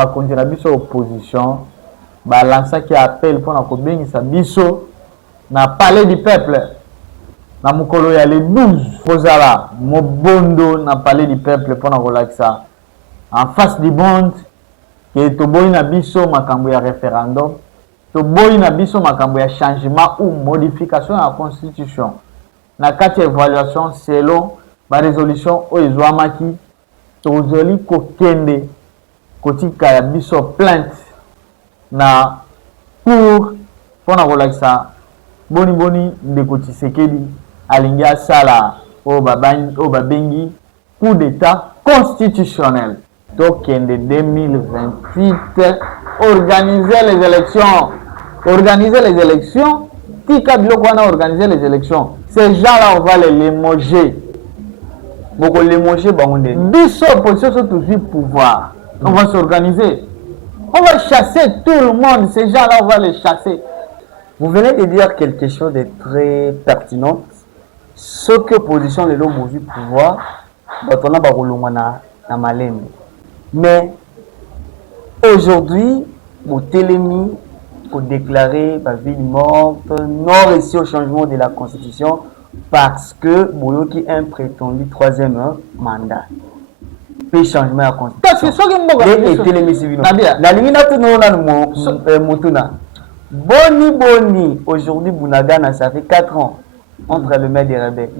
bakonzi na biso opposition balansaki appel mpona kobengisa biso na palais du peuple na mokolo ya le 12 kozala mobondo na palais du peuple mpona kolakisa en face du monde ke toboyi na biso makambo ya référendum, toboyi na biso makambo ya changement ou modification ya constitution na kati ya évaluation selon ba résolution oyo ezwamaki. Tozoli kokende kotika ya biso plainte na cour mpona kolakisa boni ndeko Tshisekedi alingi asala oyo babengi coup d'état constitutionnel. Tokende 2028 organiser les élections. Tika biloko wana organiser les élections. Ces gens-là, on va les limoger. Beaucoup limoger, biso opposition sont toujours pouvoir. On va s'organiser. On va chasser tout le monde. Ces gens-là, on va les chasser. Vous venez de dire quelque chose de très pertinent. Ce que position les lots du pouvoir, on a na malembe. Mais aujourd'hui, vous télémis pour déclarer la ville morte, non réussi au changement de la constitution parce que vous avez un prétendu troisième mandat. Puis changement de la constitution. Et télémis civil. La ligne Boni, aujourd'hui, Bounagana, ça fait 4 ans entre le maire des rebelles.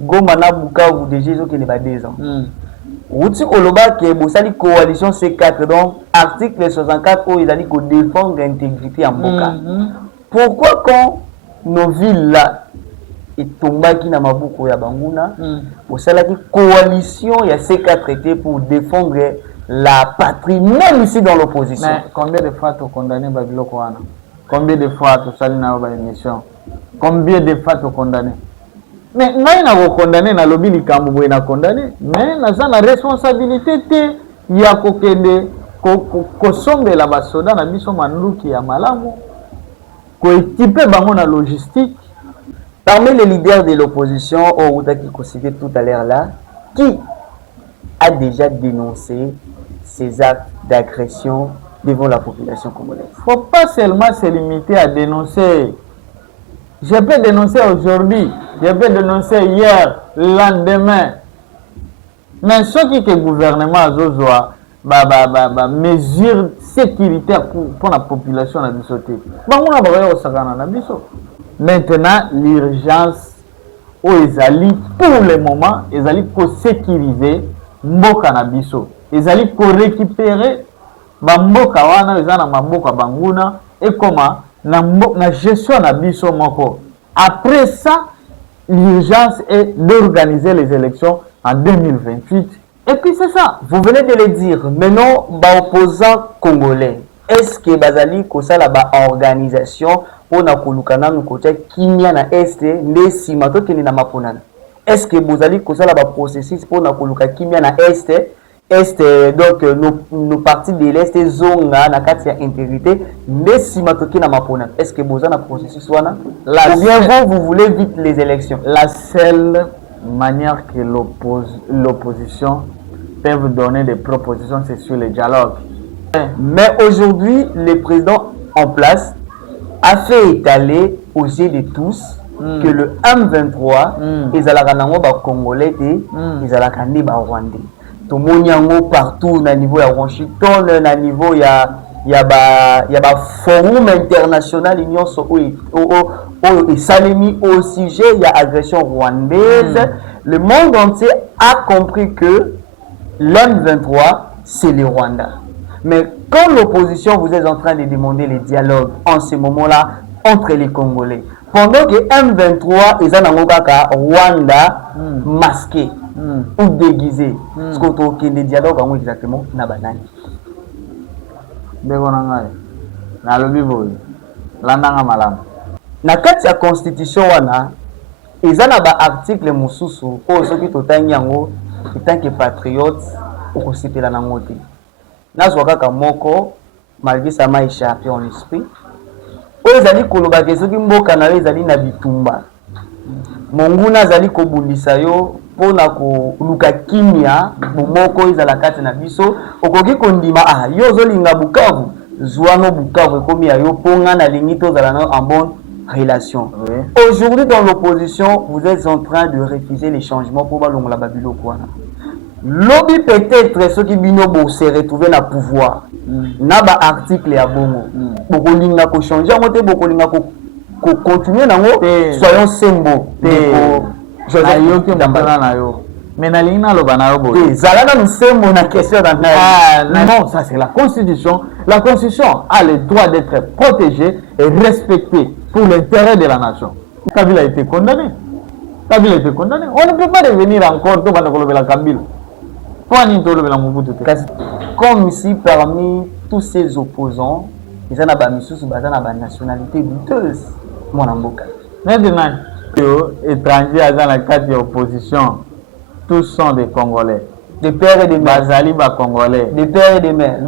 Gomana Bouka ou des Jésus qui n'est pas 2 ans. Outi Oloba qui est une coalition C4, donc article 64 où ils ont dit qu'on défend l'intégrité en Boka. Pourquoi quand nos villes là et tombaki na mabuko ya banguna, pour cela qui coalition il y a C4 été pour défendre la patrie même ici dans l'opposition. Mais combien de fois tu as condamné Babiloko wana? Combien de fois tu as sali na ba émission? Combien de fois tu as condamné? Mais ngai na ko condamner na lobi likambo boye na condamner, mais naza na responsabilité te ya kokende ko sombela ba soda na biso manduki ya malamu ko équiper bango na logistique. Parmi les leaders de l'opposition au qui cité tout à l'heure là, qui a déjà dénoncé ces actes d'agression devant la population congolaise? Faut pas seulement se limiter à dénoncer. Je peux dénoncer aujourd'hui, je peux dénoncer hier, le lendemain. Mais ce qui est le gouvernement a mesure sécuritaire pour la population na bisoté. Maintenant, l'urgence où ils pour le moment, ils allaient sécuriser mboka na biso. Ils allaient récupérer mboka wana, ils allaient mboka banguna et comment na gestion na biso moko. Après ça, l'urgence est d'organiser les élections en 2028. Et puis c'est ça. Vous venez de le dire. Maintenant, opposants congolais, est-ce que bazali kosala ba organisation pour na kolukana nukotia kimia na este ndesi matoke ni na maponana? Est-ce que bazali kosala ba processus pour na koluka kimia na este? Donc nos partis de l'Est zonga na kati ya intégrité ndesi matoke na maponana. Est-ce que boza na processus wana? Ou bien vous voulez vite les élections? La seule manière que l'opposition peut vous donner des propositions, c'est sur le dialogue. Mais aujourd'hui, le président en place a fait étaler aux yeux de tous que le M23, ils allaient ba Congolais et ils allaient ba Rwandais. Tout le monde partout, au niveau de Washington, au niveau y a forum international, l'Union et Salemi au sujet, il y a agression rwandaise. Le monde entier a compris que l'M23, c'est le Rwanda. Mais quand l'opposition vous est en train de demander les dialogues en ce moment-là entre les Congolais, pendant que M23 est en Rwanda masqué ou déguisé, ce qu'on trouve des dialogues exactement na banane. Na kati ya constitution wana ezana ba article mususu o soki totangi yango tant que patriote okosipela na ngote. Nazwa kaka moko malgré ça m'a échappé en esprit. O ezali koloba ke soki mboka na ezali na bitumba. monguna azali kobundisa yo mpona koluka kimia bomoko ezala kati na biso okoki kondima yo ozolinga Bukavu zwano Bukavu ekomi ya yo mpo nga nalingi tozala na en bonne relation. Aujourd'hui dans l'opposition vous êtes en train de refuser les changements pour balongola babiloko wana lobby peut-être ceux qui bino bo se retrouver na pouvoir na ba article ya bongo bokolinga ko changer yango te bokolinga ko continuer nango soyons sembo Joseph yoki mbana na yo mais na lingna lo bana yo boye zala na sembo na question dans non ça c'est la constitution a le droit d'être protégée et respectée pour l'intérêt de la nation. Kabila a été condamné. On ne peut pas revenir encore tout bana kolobela Kabila. Comme si parmi tous ces opposants, ils ont une nationalité douteuse. Maintenant, les étrangers dans la carte de l'opposition, tous sont des Congolais. Des pères et des mères. Bazali ba Congolais. Des pères et des mères.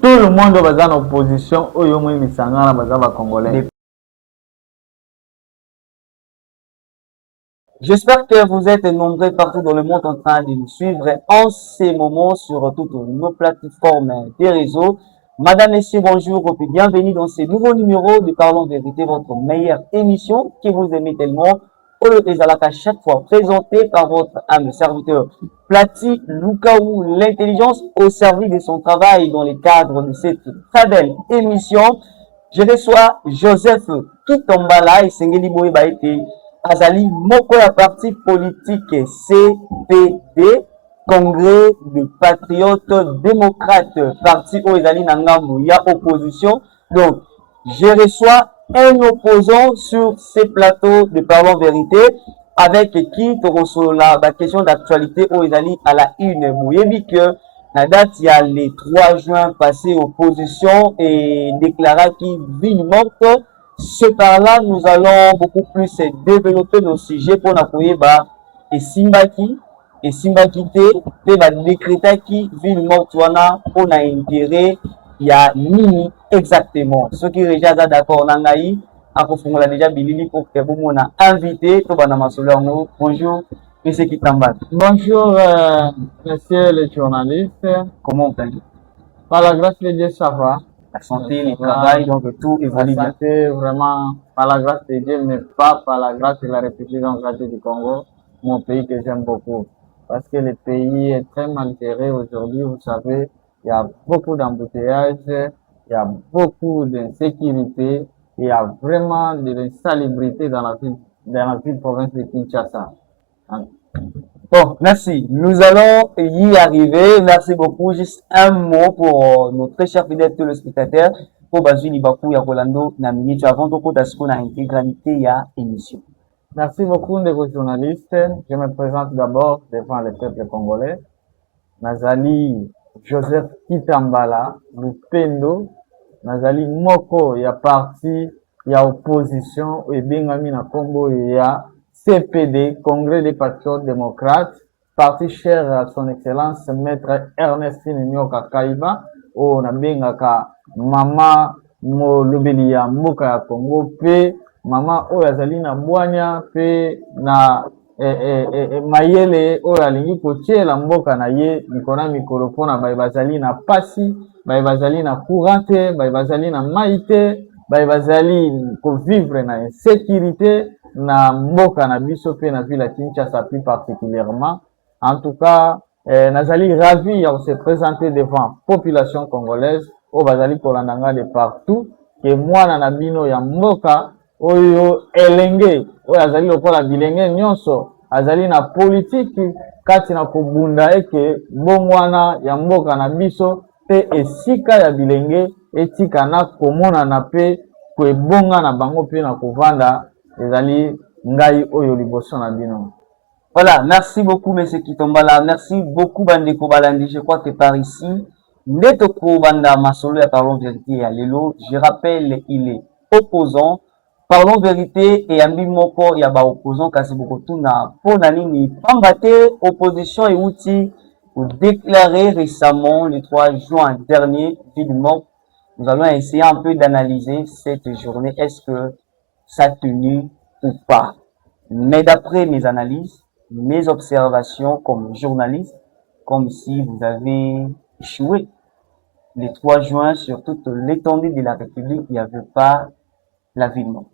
Tout le monde est en opposition. Congolais. J'espère que vous êtes nombreux partout dans le monde en train de nous suivre en ces moments sur toutes nos plateformes des réseaux. Madame, Messieurs, bonjour et bienvenue dans ce nouveau numéro de Parlons Vérité, votre meilleure émission que vous aimez tellement. À chaque fois présenté par votre âme serviteur Plati Lukaou, l'intelligence au service de son travail dans le cadre de cette très belle émission. Je reçois Joseph Kitombala et Sengeli Boye Baïté. Azali moko ya parti politique CPD, Congrès de Patriotes Démocrates, parti où Azali Nangamou, il y a opposition. Donc, je reçois un opposant sur ces plateaux de Parlons Vérité, avec qui tu reçois la question d'actualité où Azali à la une. Mouyebi que la date, il y a les 3 juin passé opposition et déclaré qu'il ville morte. Ce par-là, nous allons beaucoup plus développer nos sujets pour n'appuyer et Simbaki te décréter qui ville mortuana pour intérêt il y a nini exactement. Ceux qui déjà d'accord nangaï à confondre déjà bilili pour que vous m'on a invité to banama solo. Bonjour monsieur Kitamba. Bonjour monsieur les journalistes. Comment on fait? Par la grâce de Dieu ça va. La santé, le travail, donc tout évolue bien. La santé, vraiment, par la grâce de Dieu, mais pas par la grâce de la République démocratique du Congo, mon pays que j'aime beaucoup. Parce que le pays est très mal géré aujourd'hui, vous savez, il y a beaucoup d'embouteillages, il y a beaucoup d'insécurité, il y a vraiment de l'insalubrité dans la ville province de Kinshasa. Bon, merci. Nous allons y arriver. Merci beaucoup. Juste un mot pour nos très chers fidèles téléspectateurs. Pour Bazuni Bakou ya Rolando na minute avant de qu'on a intégralité ya émission. Merci beaucoup les journalistes. Je me présente d'abord devant le peuple congolais. Nazali Joseph Kitambala, Lupendo. Nazali Moko ya parti ya opposition et bengami na Congo ya CPD, Congrès des Patriotes Démocrates, parti cher à son excellence maître Ernestine Nyoka Kaiba, o nabengaka mama molobeli ya mboka ya Congo pe mama oyo azali na bwanya pe na mayele oyo alingi kotiela mboka na ye likona mikolo mpona baye bazali na pasi, baye bazali na courant te, baye bazali na mai te, baye bazali kovivre na insécurité na mboka na biso pe na ville ya Kinshasa plus particulièrement. En tout cas, nazali ravi ya se présenter devant population congolaise o bazali kolandanga de partout ke mwana na bino ya mboka oyo elenge oyo azali lokola bilenge nyonso azali na politique kati na kobunda eke bongwana ya mboka na biso pe esika ya bilenge etika na komona na pe kwebonga na bango pe na kovanda ezali ngai oyo liboso na bino. Voilà, merci beaucoup monsieur Kitombala, merci beaucoup Bandeko Balandi, je crois que par ici, Netoko Banda Masolo ya Parlons Vérité à Lelo, je rappelle, il est opposant, Parlons Vérité et Ambi Moko Yaba opposant, kasi Bokotuna, Ponanini, Pambate, opposition et outils, pour déclarer récemment le 3 juin dernier, ville morte. Nous allons essayer un peu d'analyser cette journée, est-ce que ça a tenu ou pas. Mais d'après mes analyses, mes observations comme journaliste, comme si vous avez échoué. Le 3 juin, sur toute l'étendue de la République, il n'y avait pas la ville morte.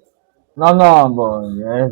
Non, bon,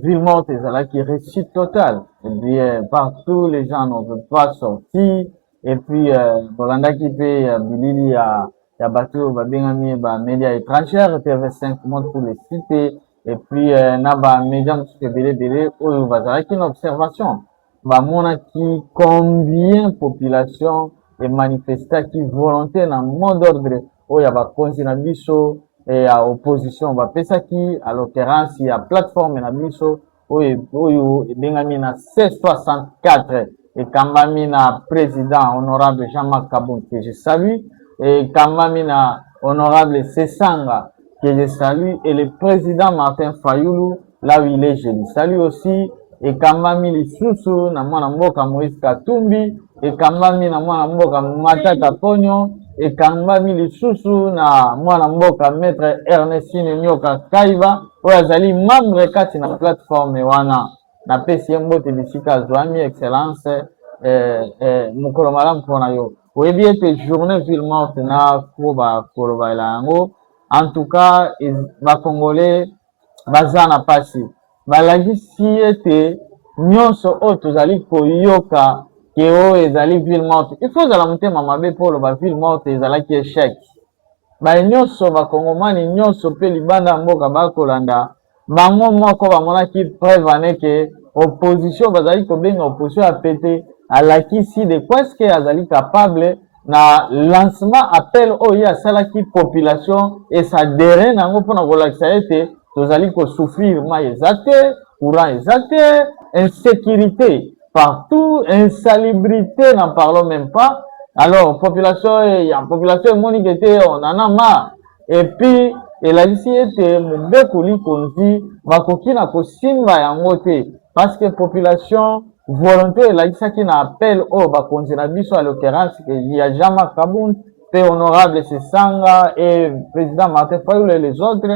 ville morte, c'est là qui réussite totale. Et puis, partout, les gens ne veulent pas sortir. Et puis, Bolanda qui fait, Bilili, il y a battu, Babengami, médias étrangères, TV5 montre pour les cités. Et puis, Naba, médias, Bélé, qui une observation. Mona qui, combien population et manifestant qui volonté dans le mot d'ordre, où il y a Biso, et à opposition bapesaki à l'occurrence il y a plateforme na biso oyo ebengami na C64 ekambami na président honorable Jean-Marc Kabund que je salue et ekambami na honorable Sesanga que je salue et le président Martin Fayoulou là où il est je le salue aussi ekambami lisusu na mwana mboka Moïse Katumbi ekambami na mwana mboka Matata Ponyo ekambami lisusu na mwana mboka maître Ernestine Nyoka Kaiba oyo azali membre kati na plateforme wana napesi ye mbote bisika azwami excellence mokolo malamu mpona yo oyebi ete journée ville morte na ko bakolobela yango en tout cas bakongolais baza na pasi balakisi ete nyonso oyo tozali koyoka ke oyo ezali ville morte il faut ezala motema mabe mpo oloba ville morte ezalaki échec baye nyonso bakongomani nyonso mpe libanda mboka bakolanda bango moko bamonaki preuve aneke opposition bazali kobenga opposition ya pete alakisi de kwaske azali capable na lancement appel oyo asalaki population esadere nango mpona kolakisa ete tozali kosouffrir mai eza te courant eza te insécurité partout, insalubrité, n'en parlons même pas. Alors, population, il y a une population qui était, on en a marre. Et puis, elle a dit, c'était mon bekuli konzi, bakoki na kosimba yangote. Parce que population, volonté, elle a dit ça qui n'a appel, oh, bakonzi na biso à l'occurrence, il y a Jean-Marc Kabund, Père honorable Sesanga et président Martin Fayoulou et les autres.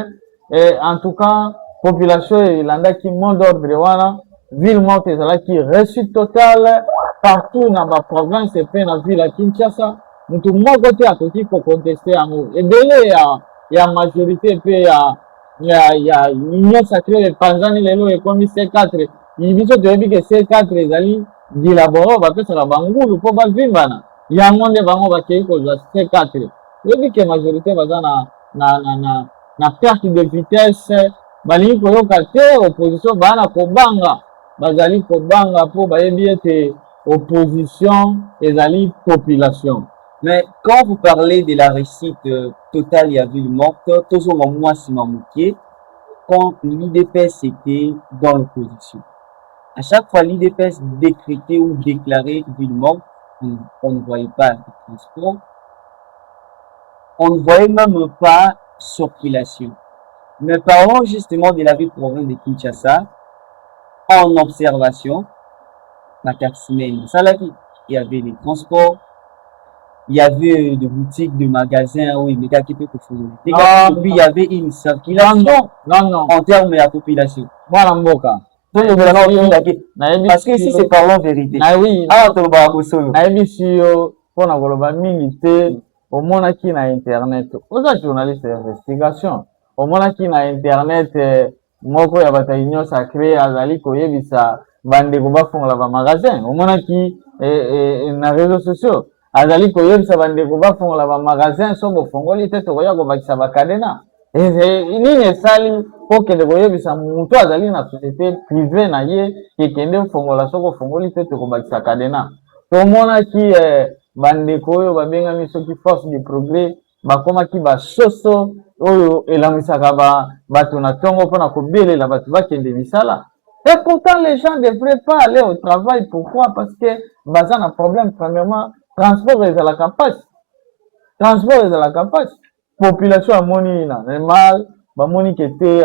Et en tout cas, population, il en a qui monde d'ordre, voilà. Ville morte ezalaki réussite totale partout na ba province pe na ville ya Kinshasa mutu moko te akoki kokonteste yango ebele ya majorité pe ya union sacrée epanzani lelo ekomi C4 biso toyebi ke C4 ezali dilaboro bapesaka bangulu mpo bavimbana yango nde bango bakei kozwa C4 oyebi ke majorité baza na perte de vitesse balingi koyoka te opposition bana kobanga bazali kobanga po bayebi ete opposition ezali population. Mais quand vous parlez de la réussite totale et à ville morte, toujours en moi c'est Mamoukier, quand l'IDPS était dans l'opposition. À chaque fois l'IDPS décrétait ou déclarait ville morte, on ne voyait pas de transport, on ne voyait même pas circulation. Mais parlons justement de la ville province de Kinshasa. En observation, la 4 semaines, il y avait des transports, il y avait des boutiques, des magasins où il y avait des et puis il y avait une circulation en termes de la population. Voilà Mboka. Parce que ici c'est parlant vérité. Ah, pour na mingi te omonaki na internet oza journaliste d'investigation omonaki na internet moko ya bato union sacrée azali koyebisa bandeko bafongola bamagasin omonaki na réseaux sociaux azali koyebisa bandeko bafongola bamagasin so bofongoli te tokoya kobakisa bakadena nini esali mpo kende koyebisa moto azali na société privé na ye kekende ofongola soko ofongoli te tokobakisa kadena tomonaki bandeko oyo babengami soki force du progrès bakomaki basoso oyo elamisaka bato na ntongo mpona kobelela bato bakende misala. Et pourtant les gens ne devraient pas aller au travail. Pourquoi? Parce que baza na problème premièrement transport ezalaka mpasi population amoni na mal bamoni kete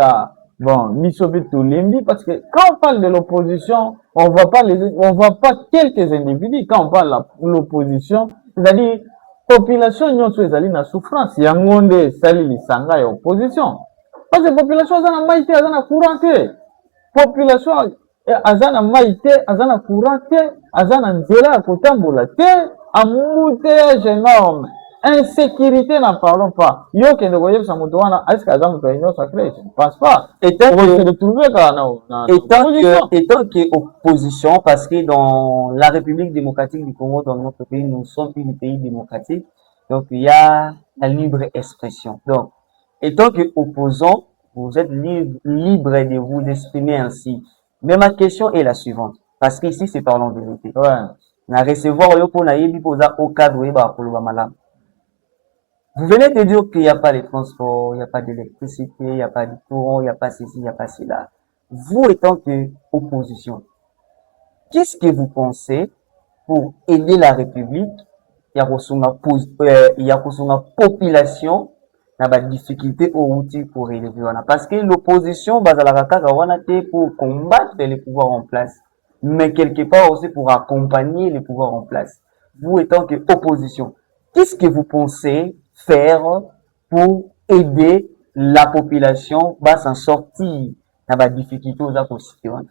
bon biso pe tolembi parce que quand on parle de l'opposition on voit pas quelques individus. Quand on parle de l'opposition, c'est-à-dire population nyonso ezali na souffrance yango nde esali lisanga ya opposition parce que population aza na mai te aza na courant te population azana maite, azana courante, azana nzela kotambola te, embouteillage énorme. Insécurité, n'en parlons pas. Yo qui ne voyez pas Moutouana, est-ce que Azam peut une sacrée? Je ne pense pas. Étant On va se retrouver étant que opposition, parce que dans la République démocratique du Congo, dans notre pays, nous sommes un pays démocratique, donc il y a la libre expression. Donc, étant que opposant, vous êtes libre de vous exprimer ainsi. Mais ma question est la suivante, parce qu'ici c'est par la vérité. Ouais. Na recevoir yo pour na yebi posa au cadre ba koloba malam. Vous venez de dire qu'il n'y a pas de transport, il n'y a pas d'électricité, il n'y a pas de courant, il n'y a pas ceci, il n'y a pas cela. Vous étant que opposition, qu'est-ce que vous pensez pour aider la République? Il y a une population na ba difficulté au outil pour élever. Parce que l'opposition, pour combattre les pouvoirs en place, mais quelque part aussi pour accompagner les pouvoirs en place. Vous étant que opposition, qu'est-ce que vous pensez faire pour aider la population à s'en sortir dans la difficulté aux accomplissements?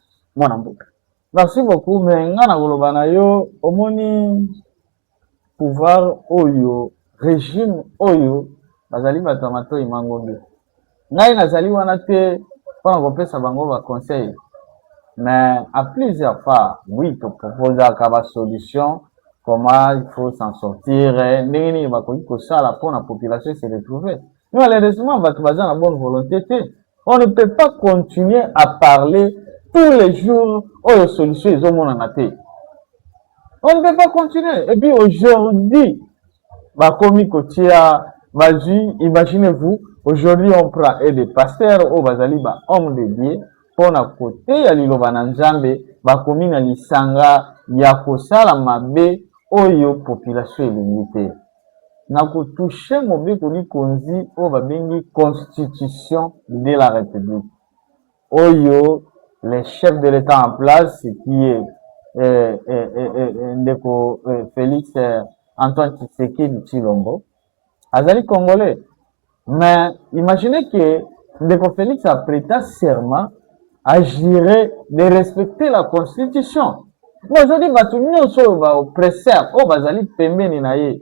Merci beaucoup, mais ngana kolobana yo omoni pouvoir oyo régime oyo bazali bato ya matoi mangongi ngai nazali wana te mpona kopesa bango baconseil mais à plusieurs fois oui toproposaka basolution comment il faut s'en sortir ndenge nini bakoki kosala mpona population se retrouver mais malheureusement bato baza na bonne volonté te on ne peut pas continuer à parler tous les jours oyo solution ezomonana te. On ne peut pas continuer. Et puis aujourd'hui, bakomi kotia bazui, imaginez-vous, aujourd'hui on prend des pasteurs au bazali ba homme de Dieu pour na côté ya liloba na nzambe bakomi na lisanga ya kosala mabe oyo population elingi na kotouche mobeko likonzi oyo babengi constitution de la République oyo les chefs de l'État en place qui est ndeko Félix Antoine Tshisekedi Tshilombo azali congolais mais imaginez que ndeko Félix a prêté serment à jurer de respecter la constitution. Mais aujourd'hui bato nyonso oyo baoppresseur oyo bazali pembeni na ye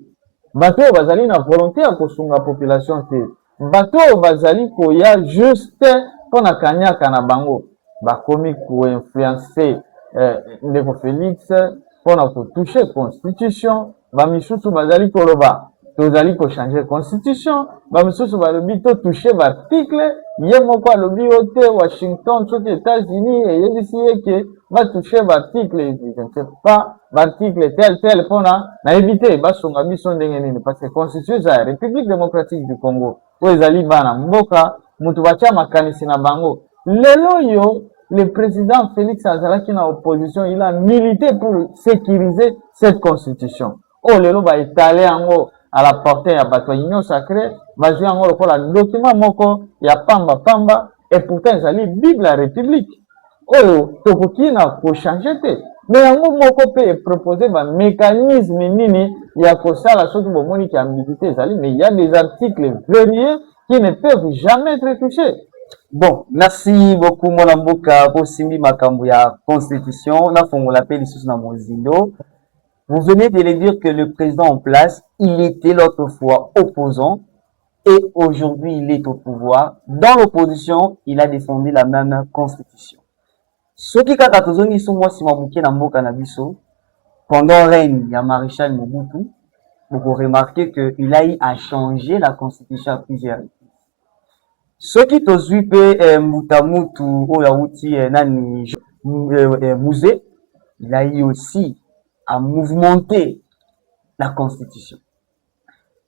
bato oyo bazali na volonté ya kosunga population te bato oyo bazali koya juste mpona kaniaka na bango bakomi koinfluencer ndeko Félix mpona kotouche constitution bamisusu bazali koloba tozali kochanger constitution bamisusu balobi totouche baarticle ye moko alobi o te Washington soki États-Unis eyebisi ye ke batouche baarticle je ne sais pas baarticle tel mpona nayebi te basonga biso ndenge nini parce que constitution eza ya République démocratique du Congo oyo ezali bana mboka mutu batia makanisi na bango lelo oyo le président Félix azalaki na opposition, il a milité pour sécuriser cette constitution. Oh, lelo ba étalé yango à la portée ya bato union sacrée, ba jouer yango lokola document moko ya pamba et pourtant ezali Bible la République. Oh, tokoki na ko changer te. Mais yango moko pe proposer ba mécanisme nini ya kosala soki bomoni ki ambiguïté ezali, mais il y a des articles variés qui ne peuvent jamais être touchés. Bon, merci beaucoup mon amboka pour Simbi Makambu ya constitution na fongola pe lisusu na mozindo. Vous venez de le dire que le président en place, il était l'autre fois opposant et aujourd'hui il est au pouvoir. Dans l'opposition, il a défendu la même constitution. Ce qui kaka tozongi so moi sima muke na mboka na biso pendant règne ya maréchal Mobutu, vous remarquez que il a eu à changer la constitution à plusieurs reprises. Ce qui tozui pe mutamutu oya uti nani musée, il a eu aussi à mouvementer la constitution.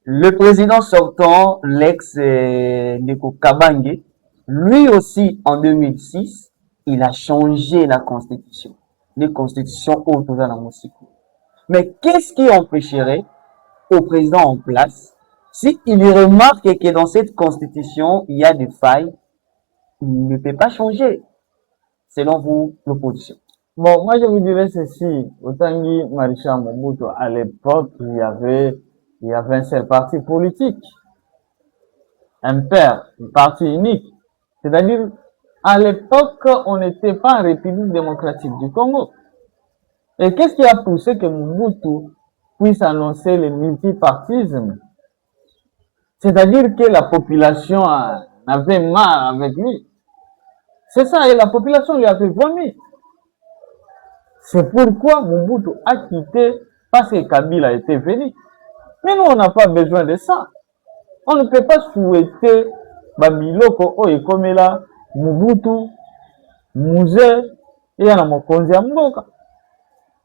Le président sortant, l'ex Ndeko Kabange, lui aussi en 2006, il a changé la constitution. Les constitutions autour la musique. Mais qu'est-ce qui empêcherait au président en place s'il remarque que dans cette constitution, il y a des failles, il ne peut pas changer, selon vous, l'opposition? Bon, moi je vous dirais ceci, au Tanguy Maréchal Mobutu, à l'époque, il y avait un seul parti politique, un père, un parti unique. C'est-à-dire, À l'époque, on n'était pas en République démocratique du Congo. Et qu'est-ce qui a poussé que Mobutu puisse annoncer le multipartisme? C'est-à-dire que la population avait marre avec lui. C'est ça, et la population lui avait vomi. C'est pourquoi Mobutu a quitté, parce que Kabila était venu. Mais nous, on n'a pas besoin de ça. On ne peut pas souhaiter Babiloko Oyekomela, Mobutu, Musée et Anamokonzi Mboka.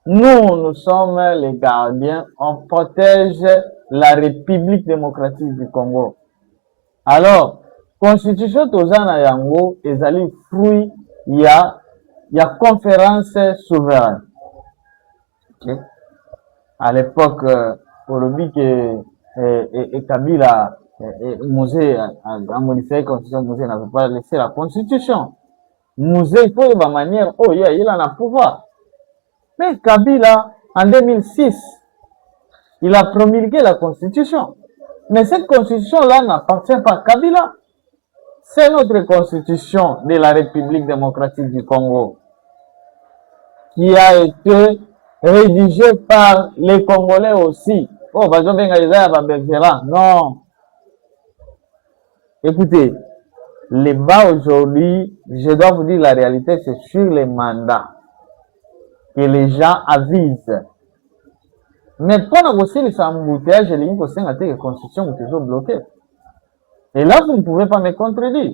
Nous sommes les gardiens, on protège la République démocratique du Congo. Alors, constitution tozana yango ezali fruit ya conférence souveraine. Okay. À l'époque, olobi que Kabila Musée a modifié la constitution, Musée n'avait pas laissé la constitution. Musée, il faut de manière, oh yeah, il en a pouvoir. Mais Kabila, en 2006, il a promulgué la constitution. Mais cette constitution-là n'appartient pas à Kabila. C'est notre constitution de la République démocratique du Congo qui a été rédigée par les Congolais aussi. Oh, non. Écoutez, les bas aujourd'hui, je dois vous dire la réalité, c'est sur les mandats que les gens avisent. Mais pendant que c'est embouteillage, je dis que c'est la constitution qui est bloquée. Et là, vous ne pouvez pas me contredire.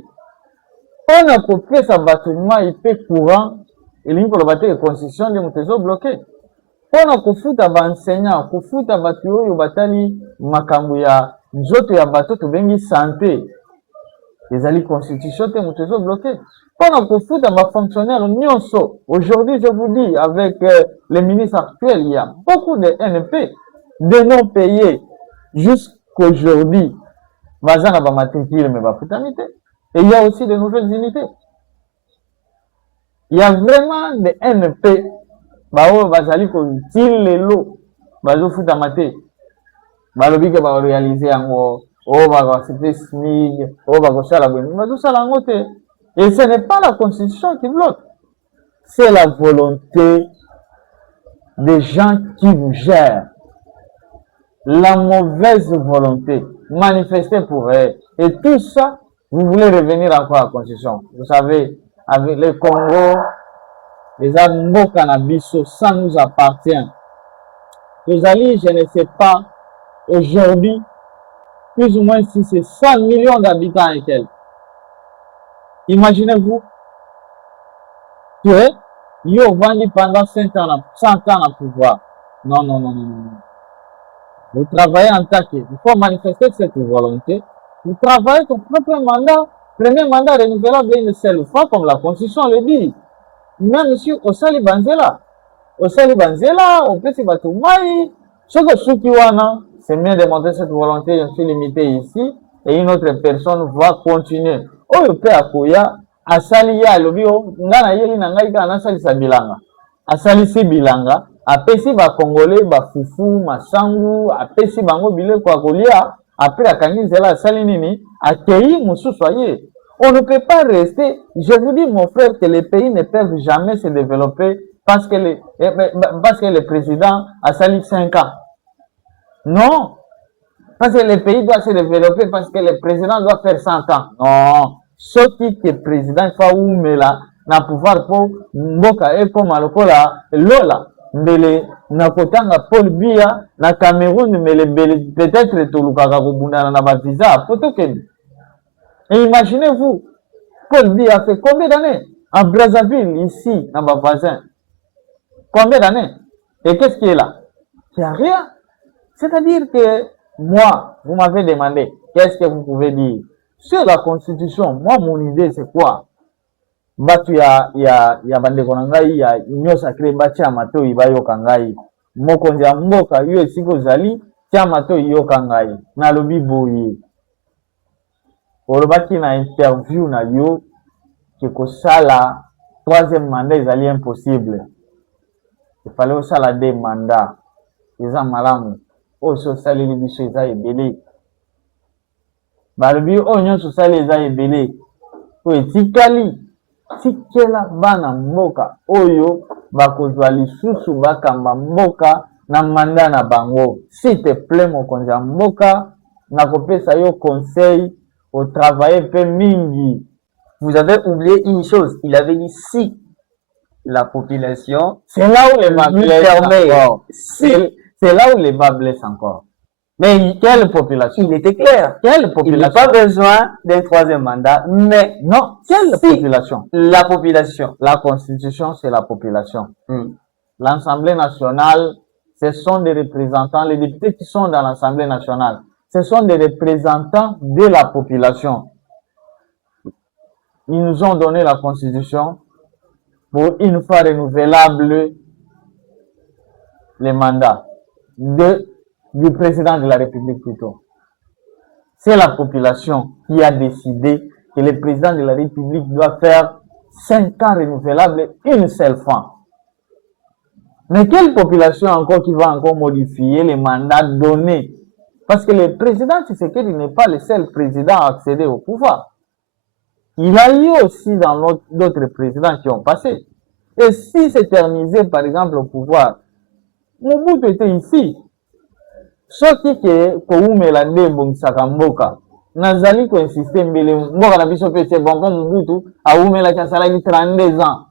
Pendant que fait sa bâtiment, il peut courant, et l'une pour la constitution de Moutezo bloquée. Pendant que fout à enseignant, que fout à batio, yo batali, makambuya, nzoto ya bateau, to bengi santé. Les alliés constitution de Moutezo bloquée. Pendant que fout à fonctionnaire, aujourd'hui, je vous dis, avec les ministres actuels, il y a beaucoup de NP, de non payés, jusqu'aujourd'hui. Bazana ba matinki mais ba futamité. Et il y a aussi de nouvelles unités. Il y a vraiment des NP. Bao bazali ko tilelo bazo futamate. Balobi ke ba réaliser ango o ba ko c'était SMIC, o ba ko sala boni. Bazo sala ngote. Et ce n'est pas la constitution qui bloque. C'est la volonté des gens qui vous gèrent. La mauvaise volonté manifestée pour eux. Et tout ça, vous voulez revenir encore à la constitution. Vous savez, avec le Congo, les animaux cannabis, ça nous appartient. Vous allez, je ne sais pas, aujourd'hui, plus ou moins si c'est 100 millions d'habitants et quelques. Imaginez-vous que yo vendu pendant 100 ans à pouvoir. Non, non, non, non, non. Vous travaillez en tant que, il faut manifester cette volonté. Vous travaillez ton propre mandat. Premier mandat renouvelable une seule fois, comme la Constitution le dit. Même si au Sali Banzela, on peut se battre mai. Ce que c'est bien de montrer cette volonté, je suis limité ici, et une autre personne va continuer. Oh, le père Akoya, Asali ya lobio, ngana yeli na ngai ka nasali sa bilanga. Asali si bilanga. Apesi ba Congolais ba fufu masangu apesi bango biloko ya kolia après akangi nzela asali nini akei mususu aye. On ne peut pas rester. Je vous dis mon frère que les pays ne peuvent jamais se développer parce que le président a sali 5 ans. Non, parce que le pays doit se développer parce que le président doit faire 100 ans. Non, ce qui est président il faut oumela na pouvoir pour mboka et comme alokola lola. Mbele na kotanga Paul Biya na Cameroun mais peut-être tolukaka kobundana na ba visa photo que. Et imaginez-vous Paul Biya a fait combien d'années en Brazzaville ici dans ma voisin. Combien d'années? Et qu'est-ce qui est là? Il n'y a rien. C'est-à-dire que moi, vous m'avez demandé qu'est-ce que vous pouvez dire sur la constitution. Moi mon idée c'est quoi? Batu ya bandeko na ngai ya union sacrée batia mato ibayoka ngai mokonzi ya mboka yo esiko zali tia mato iyoka ngai na lobi boye olobaki na interview na yo ke kosala troisième mandat ezali impossible, il fallait osala deux mandats eza malamu oyo so osaleli biso eza ebele balobi oyo nyonso osali eza ebele oyo etikali tikela bana mboka oyo bakozwa lisusu bakamba mboka na manda na bango. S'il te plaît mokonzi ya mboka, nakopesa yo conseil au travailler peu mingi. Vous avez oublié une chose, il avait dit si la population, c'est là où les bas blessent encore. C'est là où les bas blessent encore. Mais quelle population? Il était clair. Quelle population? Il n'a pas besoin d'un troisième mandat, mais non, quelle population? La population. La constitution, c'est la population. L'Assemblée nationale, ce sont des représentants, les députés qui sont dans l'Assemblée nationale, ce sont des représentants de la population. Ils nous ont donné la constitution pour une fois renouvelable les mandats du président de la République plutôt. C'est la population qui a décidé que le président de la République doit faire 5 ans renouvelables une seule fois. Mais quelle population encore qui va encore modifier les mandats donnés? Parce que le président Tshisekedi n'est pas le seul président à accéder au pouvoir. Il y a eu aussi dans d'autres présidents qui ont passé. Et si s'éternisait par exemple au pouvoir, Mobutu était ici. Soki ke koumela nde bongisaka mboka nazali koinsiste mbele mboka na biso pe c'est bon comme Mobutu aumela asalaki 32 ans.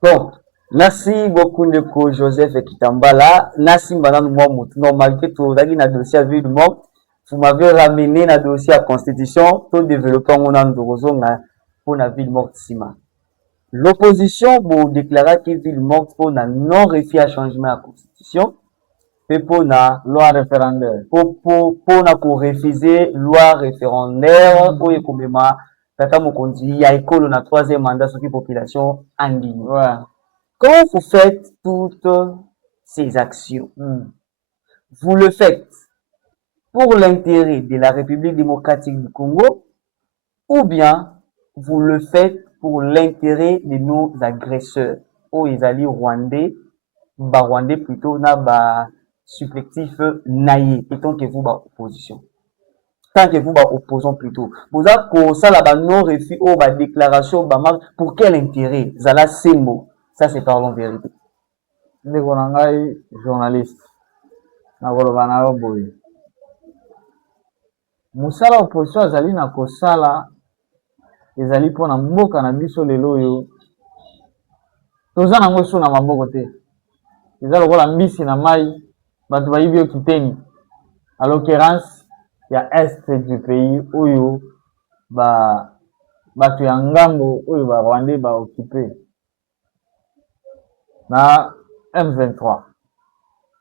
Donc merci beaucoup ndeko Joseph Kitambala, nasi mbana mwa mutu normalement tozaki na dossier à ville morte, vous m'avez ramené na dossier à constitution to développer ngona ndokozonga pour la ville morte sima. L'opposition bo déclara que ville morte pour na non refus à changement à constitution. Pour la loi référendaire. Pour refuser loi référendaire, pour écouter tata mokonzi ya école na troisième mandat sur la population andine. Ouais. Quand vous faites toutes ces actions, vous le faites pour l'intérêt de la République démocratique du Congo ou bien vous le faites pour l'intérêt de nos agresseurs, ou ils allaient rwandais, rwandais plutôt na supplétif naïe, et tant que vous opposition. Tant que vous opposons plutôt. Vous avez ça là non refus ou déclaration pour quel intérêt? Zala sembo. Ça c'est parlons vérité. Ndeko nangai journaliste. Na koloba na boy. Musala opposition azali na kosala ezali pona mboka na biso lelo yo. Toza nango so na maboko te. Eza lokola mbisi na mai. Bato bayibi yo kiteni. À l'occurrence, il y a est du pays où bato ya ngambo oyo ba Rwandais ba occupé na M23.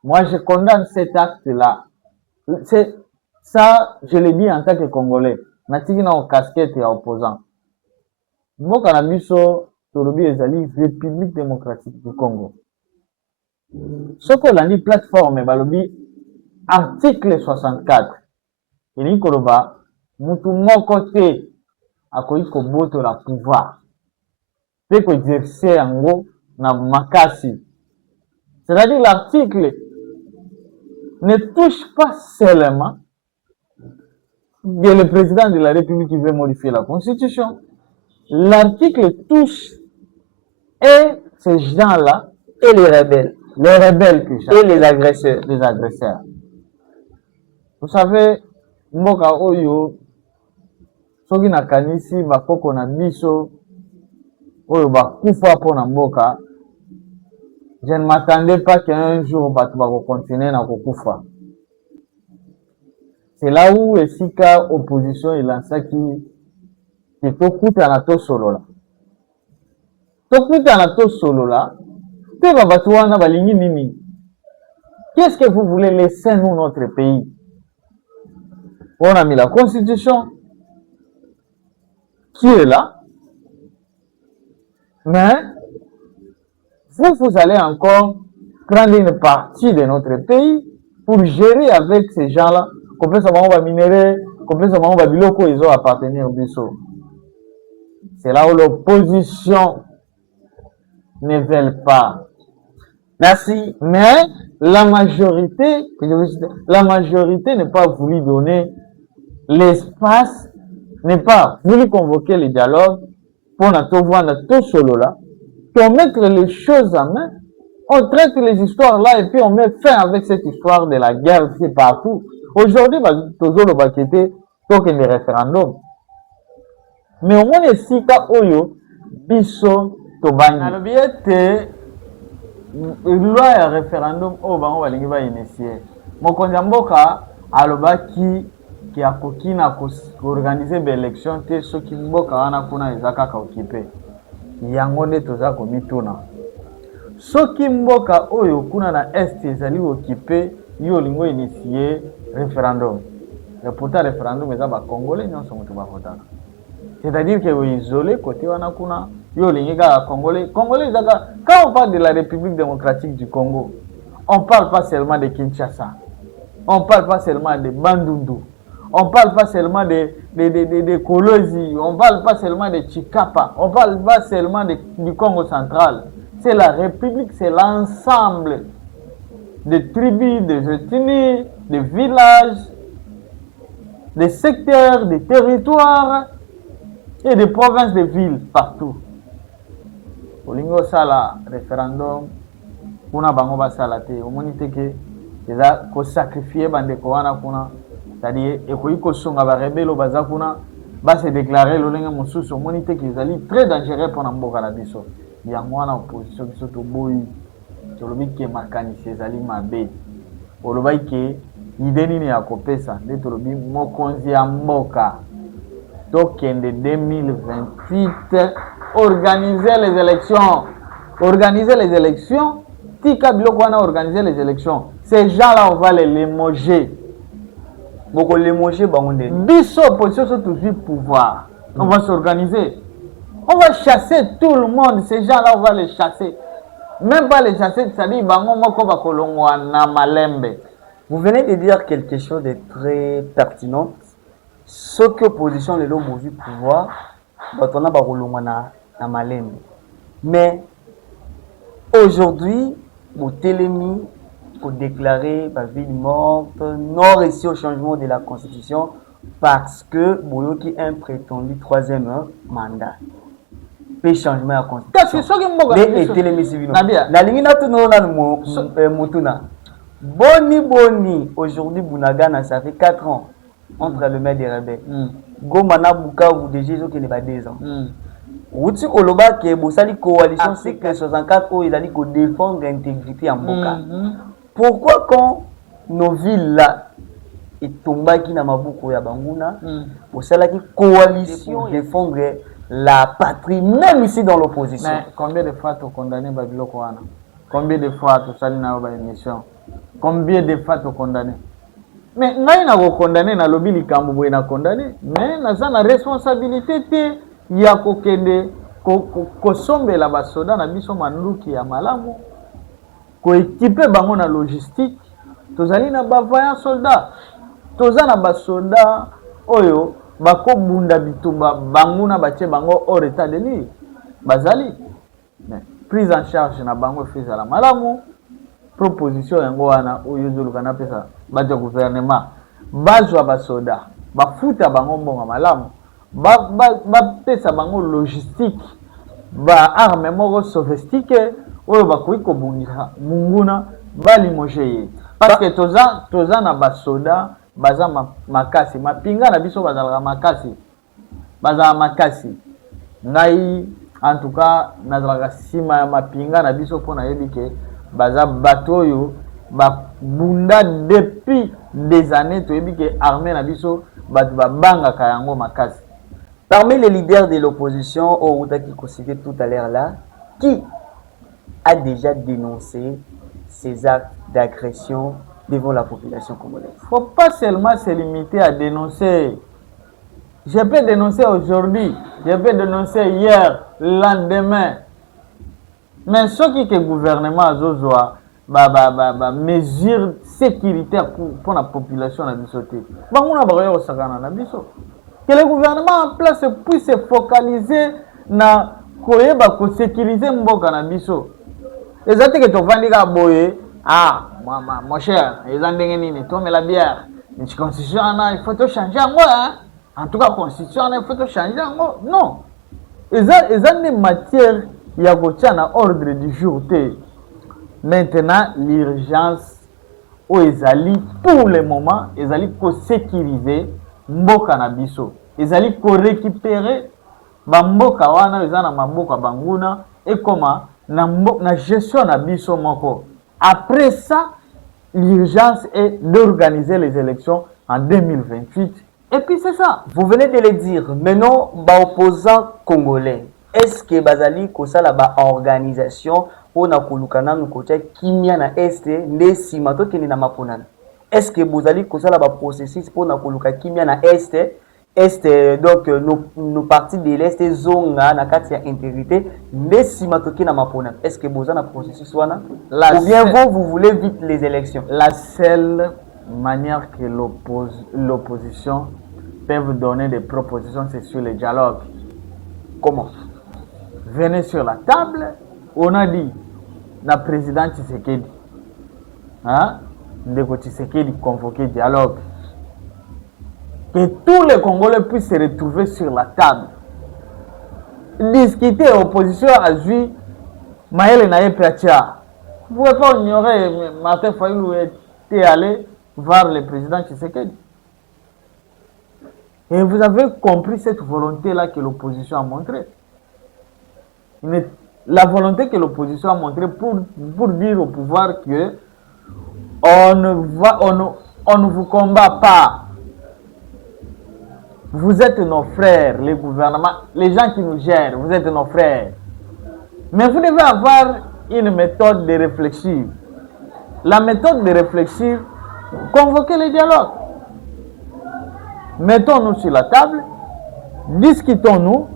Moi je condamne cet acte là. C'est ça, je le dis en tant que Congolais. Natiki na casquette ya opposant. Mboka na biso tolobi ezali République démocratique du Congo. Ce qu'on a dit plateforme balobi article 64 il koloba mutu moko te akoki kobotola pouvoir pe ko exercer yango na makasi. C'est-à-dire l'article ne touche pas seulement le président de la République qui veut modifier la constitution. L'article touche et ces gens-là et les rebelles. Les rebelles et les agresseurs. Les agresseurs. Vous savez, mboka oyo soki na kanisi bakoko na biso oyo bakufa pona mboka, je ne m'attendais pas qu'un jour bato bako continuer na kokufa. C'est là où esika opposition elansaki ke tokutana tosolola. Tokutana tosolola. Qu'est-ce que vous voulez laisser nous notre pays? On a mis la constitution qui est là, mais vous allez encore prendre une partie de notre pays pour gérer avec ces gens-là. Qu'on peut savoir on va minérer, qu'on peut savoir on va biloko ils ont appartenir au biso. C'est là où l'opposition ne veut pas. Merci. Mais la majorité n'est pas voulu donner l'espace, n'est pas voulu convoquer le dialogue pour tout voir tout solo là, on mettre les choses en main, on traite les histoires là et puis on met fin avec cette histoire de la guerre qui est partout. Aujourd'hui, toujours le baqueté, token des référendums. Mais au moins, les sika oyo, biso, tobani. Alors, bien, loi ya référendum, oh, bah, on va initier. Mon konyamboka, alobaki, qui a kokina organiser des élections, ceux qui mboka wana kuna ezaka ka occupé. Yango nde toza komituna. Soki mboka oyo kuna na est ezali occupé, yo lingo initier référendum. Et pourtant référendum eza ba congolais nyonso moto ba votana. C'est-à-dire que vous isolez côté wana kuna yo lingi ka congolais. Congolais ezaka quand on parle de la République démocratique du Congo, on parle pas seulement de Kinshasa. On parle pas seulement de Bandundu. On parle pas seulement de Kolosi, on parle pas seulement de Chikapa, on parle pas seulement du Congo central. C'est la République, c'est l'ensemble des tribus, des ethnies, des villages, des secteurs, des territoires et des provinces, des villes, partout. Olingo sala référendum, kuna bango basala te, omonite ke eza ko sacrifier bandeko wana kuna. C'est-à-dire, et ko songa ba rebelo baza kuna ba se déclarer lolenga mosusu monite ki ezali très dangereux pour mboka na biso. Yango wana opposition biso to boyi to lobi ke makanisi ezali mabe. Olobai ke ideni ni akopesa nde to lobi mokonzi ya mboka tokende 2028 organiser les élections. Organiser les élections, tika biloko wana organiser les élections. Ces gens-là on va les limoger. Beaucoup les manger, biso opposition sur toujours pouvoir. On va s'organiser. On va chasser tout le monde. Ces gens-là, on va les chasser. Même pas les chasser, c'est-à-dire bango moko ba kolongwa na malembe. Vous venez de dire quelque chose de très pertinent. Ce que opposition les lots du pouvoir, on a ba kolongwa na malembe. Mais aujourd'hui, au télémi pour déclarer la ville morte, non réussi au changement de la constitution parce que Boyoki a un prétendu troisième mandat. Puis changement de la constitution. La ligne Boni, aujourd'hui Bunagana, ça fait 4 ans entre le maire des rebelles. Gomana Bukavu, déjà, ils ont 2 ans. Outi Oloba qui est Bossali coalition CK64 où il a dit qu'on défend l'intégrité en Boka. Pourquoi quand nos villes là et tombaki na mabuko ya banguna, Bossala qui coalition défendre la patrie même ici dans l'opposition. Mais combien de fois tu condamné Babiloko wana? Combien de fois tu sali na ba émission? Combien de fois tu condamné? Mais ngai na ko condamné na lobi likambo boye na condamné, mais na za na responsabilité te ya kokende kosombela basoda na biso manduki ya malamu ko équiper bango na logistique tozali na bavaya soldat toza na basoda oyo bako bunda bitumba bango na batie bango hors état de nuire bazali mais prise en charge na bango feza la malamu proposition yango wana oyo zoluka na pesa baje gouvernement bazwa basoda bafuta bango mbonga malamu pesa bango logistique ba arme moko sophistiqué oyo bakoki kobungisa munguna balimogeye parce que toza na basoda baza makasi mapinga na biso bazalaka makasi bazala makasi ngai en tout cas nazalaka sima ya mapinga na biso mpona yebi ke baza bato oyo babunda depuis des années toyebi ke armée na biso bato babangaka yango makasi. Parmi les leaders de l'opposition, au qui considère tout à l'heure là, qui a déjà dénoncé ces actes d'agression devant la population congolaise? Il ne faut pas seulement se limiter à dénoncer. Je peux dénoncer aujourd'hui, je peux dénoncer hier, le lendemain. Mais ce qui est le gouvernement a mesure sécuritaire pour la population na bisoté. Que le gouvernement en place puisse se focaliser na koyeba ko sécuriser mboka na biso. Ezati que to vandika boye mon cher, ezandenge nini to la bière. Une constitution il faut to changer en tout cas constitution il faut to changer non. eza une matière ya kotia na ordre du jour te. Maintenant l'urgence o ezali pour le moment ezali ko sécuriser mboka na biso, ezali ko récupérer ba mboka wana eza na mboka banguna et comment na gestion na biso moko. Après ça, l'urgence est d'organiser les élections en 2028. Et puis c'est ça. Vous venez de le dire. Maintenant, opposants congolais, est-ce que bazali kosala ba organisation pona kolukana ngotia kimia na este ndesi matoke ni na maponana? Est-ce que bozali kosala ba processus pona koluka kimia na este? Donc nos partis de l'est zonga na kati ya intégrité ndesi matoke na maponana. Est-ce que bozana processus wana? Ou bien vous voulez vite les élections? La seule manière que l'opposition peut donner des propositions, c'est sur le dialogue. Comment? Venez sur la table, on a dit, la présidente Tshisekedi, Ndeko Tshisekedi convoquer dialogue. Que tous les Congolais puissent se retrouver sur la table. Discuter, opposition a vu Maël Naye Piatia. Vous ne pouvez pas ignorer, Martin Fayulu était allé voir le président Tshisekedi. Et vous avez compris cette volonté-là que l'opposition a montrée. La volonté que l'opposition a montrée pour dire au pouvoir que on ne vous combat pas. Vous êtes nos frères, les gouvernements, les gens qui nous gèrent, vous êtes nos frères. Mais vous devez avoir une méthode de réfléchir. La méthode de réfléchir, convoquer les dialogues. Mettons-nous sur la table, discutons-nous,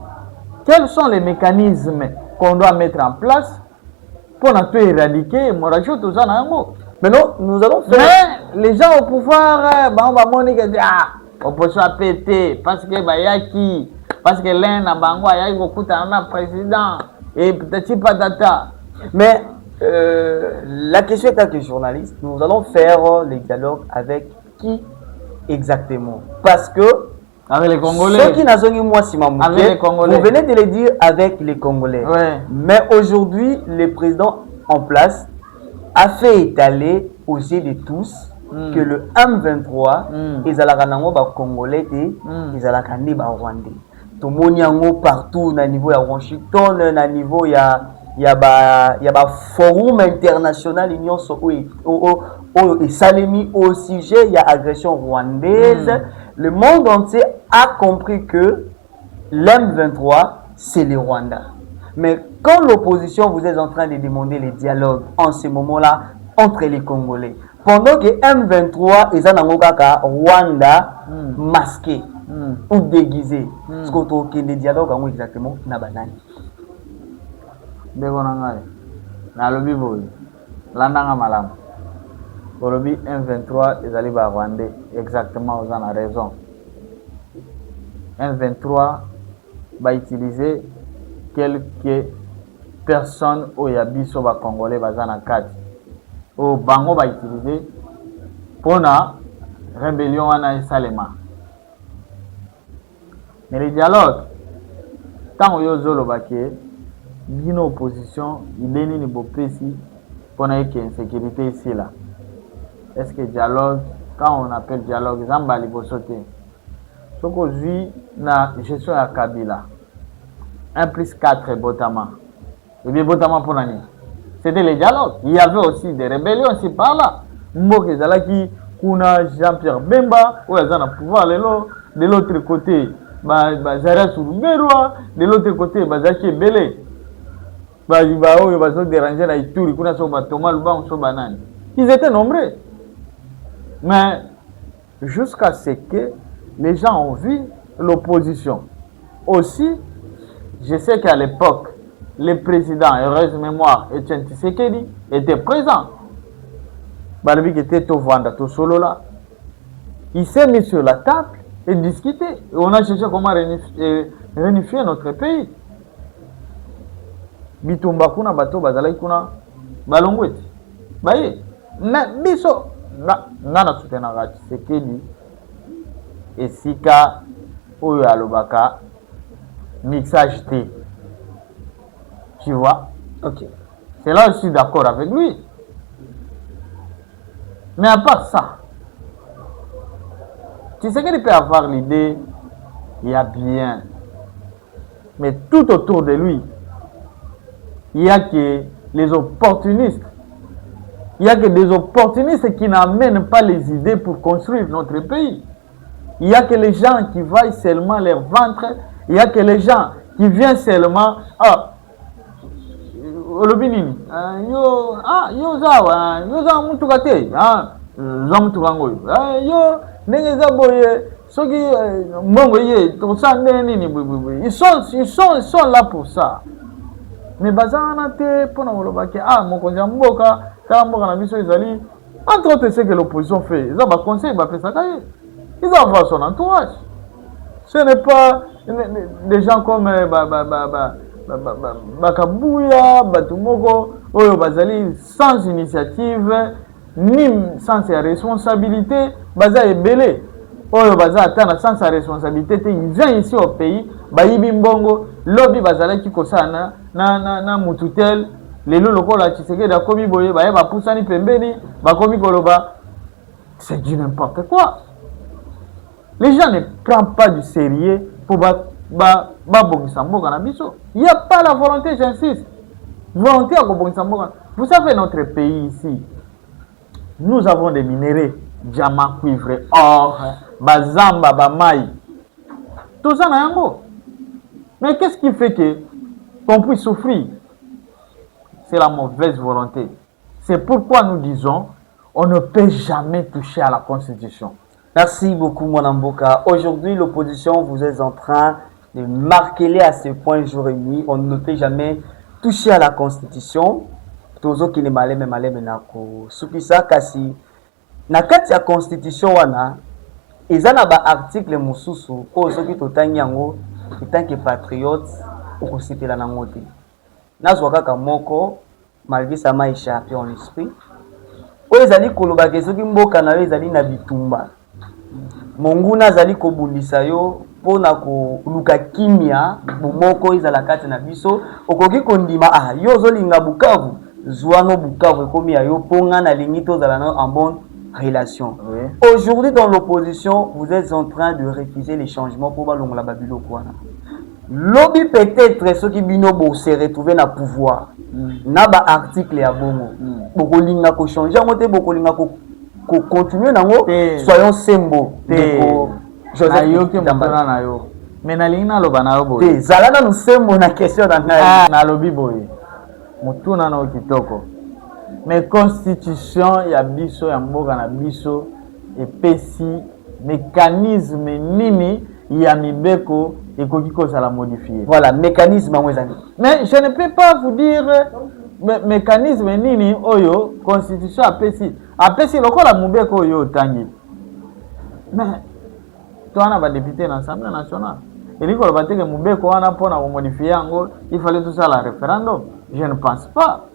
quels sont les mécanismes qu'on doit mettre en place pour tout éradiquer l'hémorragie tout ça. Maintenant, nous allons faire... Mais les gens au pouvoir, on va monique et dire, opposition a pété, parce que yaki, parce que l'un a bango, il y a beaucoup de président, et peut-être pas data. Mais la question est à que journaliste, nous allons faire les dialogues avec qui exactement? Parce que avec les Congolais. Ceux qui n'ont pas moi si avec les Congolais. Vous venez de le dire avec les Congolais. Ouais. Mais aujourd'hui, le président en place a fait étaler aux yeux de tous que le M23, ils ont les Congolais et ils ont les Rwandais. Tout le monde partout, au niveau de Washington, au niveau il y a forum international, l'Union et Salemi au sujet, il y a agression rwandaise. Le monde entier a compris que l'M23, c'est le Rwanda. Mais quand l'opposition vous est en train de demander les dialogues en ce moment-là entre les Congolais, pendant que M23 est en Rwanda masqué ou déguisé, est-ce que les dialogues ont exactement na banane? Na lobi boy landanga malam lobi M23 ezali ba Rwandais exactement, vous en avez raison. M23 va utiliser quelques personnes au yabiso ba congolais bazana kati au bango va utiliser pour la rébellion en Salema. Mais les dialogues tant yo zolo baké une opposition, il est ni bopesi pour qu'il y ait une sécurité ici là. Est-ce que dialogue, quand on appelle dialogue, zamba li bosote. Ce qu'on vit na gestion à Kabila, 1+4 Botama. Et bien Botama pour l'année. C'était les dialogues. Il y avait aussi des rébellions ici par là. Mboke Zalaki, Kuna, Jean-Pierre Bemba, où ils ont le pouvoir de l'autre côté, Zara Sourouberwa, de l'autre côté, Zaki Belé. Ils étaient nombreux. Mais jusqu'à ce que les gens ont vu l'opposition. Aussi, je sais qu'à l'époque, le président, heureuse mémoire, Etienne Tshisekedi, était présent. Balabi qui était au Rwanda, tout solo là. Il s'est mis sur la table et discuté. Et on a cherché comment réunifier notre pays. Bitumba kuna bato bazalaki kuna balongweti baye na biso ngana soutenaka Tshisekedi esika oyo alobaka mixage te Tu vois? Ok. C'est là où je suis d'accord avec lui. Mais à part ça, tu sais qu'il peut avoir l'idée, il y a bien. Mais tout autour de lui, il y a que les opportunistes. Il n'y a que des opportunistes qui n'amènent pas les idées pour construire notre pays. Il n'y a que les gens qui voient seulement leur ventre. Il n'y a que les gens qui viennent seulement. Ah, olobinini. Yo zawa mutukate. Zamutukango. Yo nengeza boye. Soki mongo ye to sa nini. Ils sont là pour ça. Mais bazana te pona olobaki mokonzi mboka ka mboka na biso ezali entre autres ce que l'opposition fait. Ils ont ba conseil ba fait ça. Ils ont avoir son entourage. Ce n'est pas des gens comme Bakabouya, Batumoko, Oyo Bazali, sans initiative, ni sans sa responsabilité, Baza est belé. Oyo Baza atteint sans sa responsabilité, il vient ici au pays, Bayibi Mbongo, lobby Bazala qui kosana, na mututel, les locaux là, tu sais que Dakomi Boye, Bayaba Poussani Pembeni, Bakomi Koloba, c'est du n'importe quoi. Les gens ne prennent pas du sérieux pour il n'y a pas la volonté, j'insiste. Volonté à vous savez, notre pays ici, nous avons des minéraux, diamants, cuivre, or, bazamba, bamaï. Tout ça, mais qu'est-ce qui fait qu'on puisse souffrir? C'est la mauvaise volonté. C'est pourquoi nous disons, on ne peut jamais toucher à la Constitution. Merci beaucoup, mon Mboka. Aujourd'hui, l'opposition, vous êtes en train de marquer à ce point jour et nuit. On ne peut jamais toucher à la Constitution. Tozo qui ne malé nako. Sukisa kasi. Na kati ya Constitution wana, ezana ba article mususu o soki totangi yango en tant que patriote okositela na ngoti. Nazwa kaka moko malgré ça m'a échappé en esprit. O ezali koloba ke soki mboka na yo ezali na bitumba. Monguna zali kobundisa yo pona ko luka kimia bomoko izala kati na biso okoki kondima yo zolinga Bukavu zwano Bukavu ekomi ya yo ponga na lingi tozala na en bonne relation. Oui. Aujourd'hui dans l'opposition, vous êtes en train de refuser les changements pour balongola babilo kwana. Lobby peut-être ceux qui bino bo se retrouver na pouvoir. Na ba article ya bongo. Bokolinga ko changer ngote bokolinga ko continuer nango soyons sembo de Joseph Yoki mutana na yo menalina loba na yo boye zalana nous sembo na question na lobi boye mutuna na kitoko mais constitution ya biso ya mboka na biso epesi mécanisme nini ya mibeko ekoki kozala modifier. Voilà, mécanisme mwezani. Mais je ne peux pas vous dire mécanisme nini oyo constitution apesi lokola mubeko oyo tangi. Mais toana ba député na l'Assemblée nationale. Et quand on que mubeko wana pona modifier yango, il fallait tout ça la référendum. Je ne pense pas.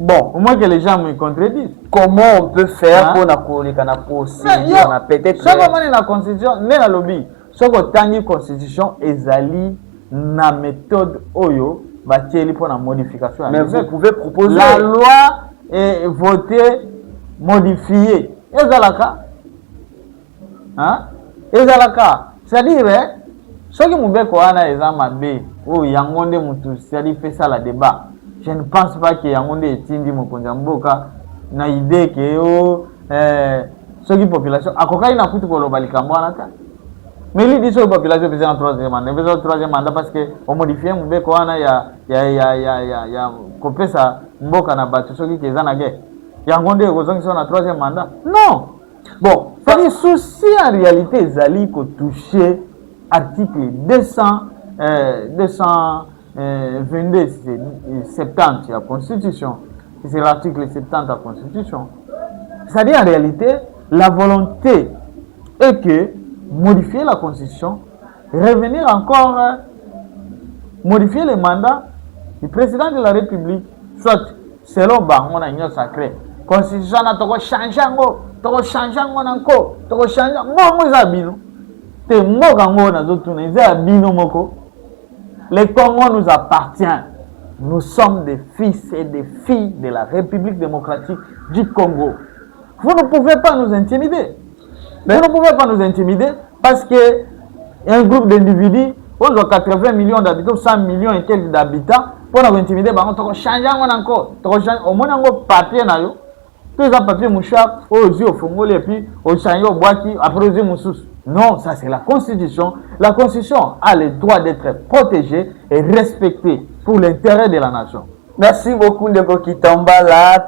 Bon, au moins que les gens me contredisent. Comment on peut faire pour na koleka na procédure na peut-être ça comment na constitution ne la lobby. Soko tangi constitution ezali na méthode oyo batieli pour la modification. Mais vous pouvez proposer la loi est votée, modifiée. Ezalaka. Hein? Ezalaka. C'est-à-dire, ce qui m'a wana ezamabe ou yangonde mutu, c'est-à-dire fait ça la débat. Je ne pense pas que yangonde etindi mokonza mboka na idée que ce qui population akokai na kutu koloba likambo wana ta. Mais il dit que la population faisait un troisième mandat. Il faisait un troisième mandat parce qu'on modifie mbeko wana ya kopesa mboka na batu soki keza na guerre. Yangonde kozongi so na troisième mandat. Non. Bon, c'est-à-dire souci en réalité ezali ko toucher article 222 70 de la Constitution. C'est l'article 70 de la Constitution. C'est-à-dire en réalité la volonté est que modifier la Constitution, revenir encore modifier le mandat du président de la République, soit selon on a une sacrée. Constitution a changé encore, le Congo nous appartient. nous sommes des fils et des filles de la République démocratique du Congo. Vous ne pouvez pas nous intimider. Vous ne pouvez pas nous intimider parce que un groupe d'individus, on a 80 millions d'habitants, 100 millions et quelques d'habitants, pour nous intimider, on va changer encore. Au moins, on a papier. Tous les papiers mouchard, aux yeux, au fond, et puis au changer, au bois qui, après aux yeux, non, ça c'est la Constitution. La Constitution a le droit d'être protégée et respectée pour l'intérêt de la nation. Merci beaucoup, Ndeko Kitambala.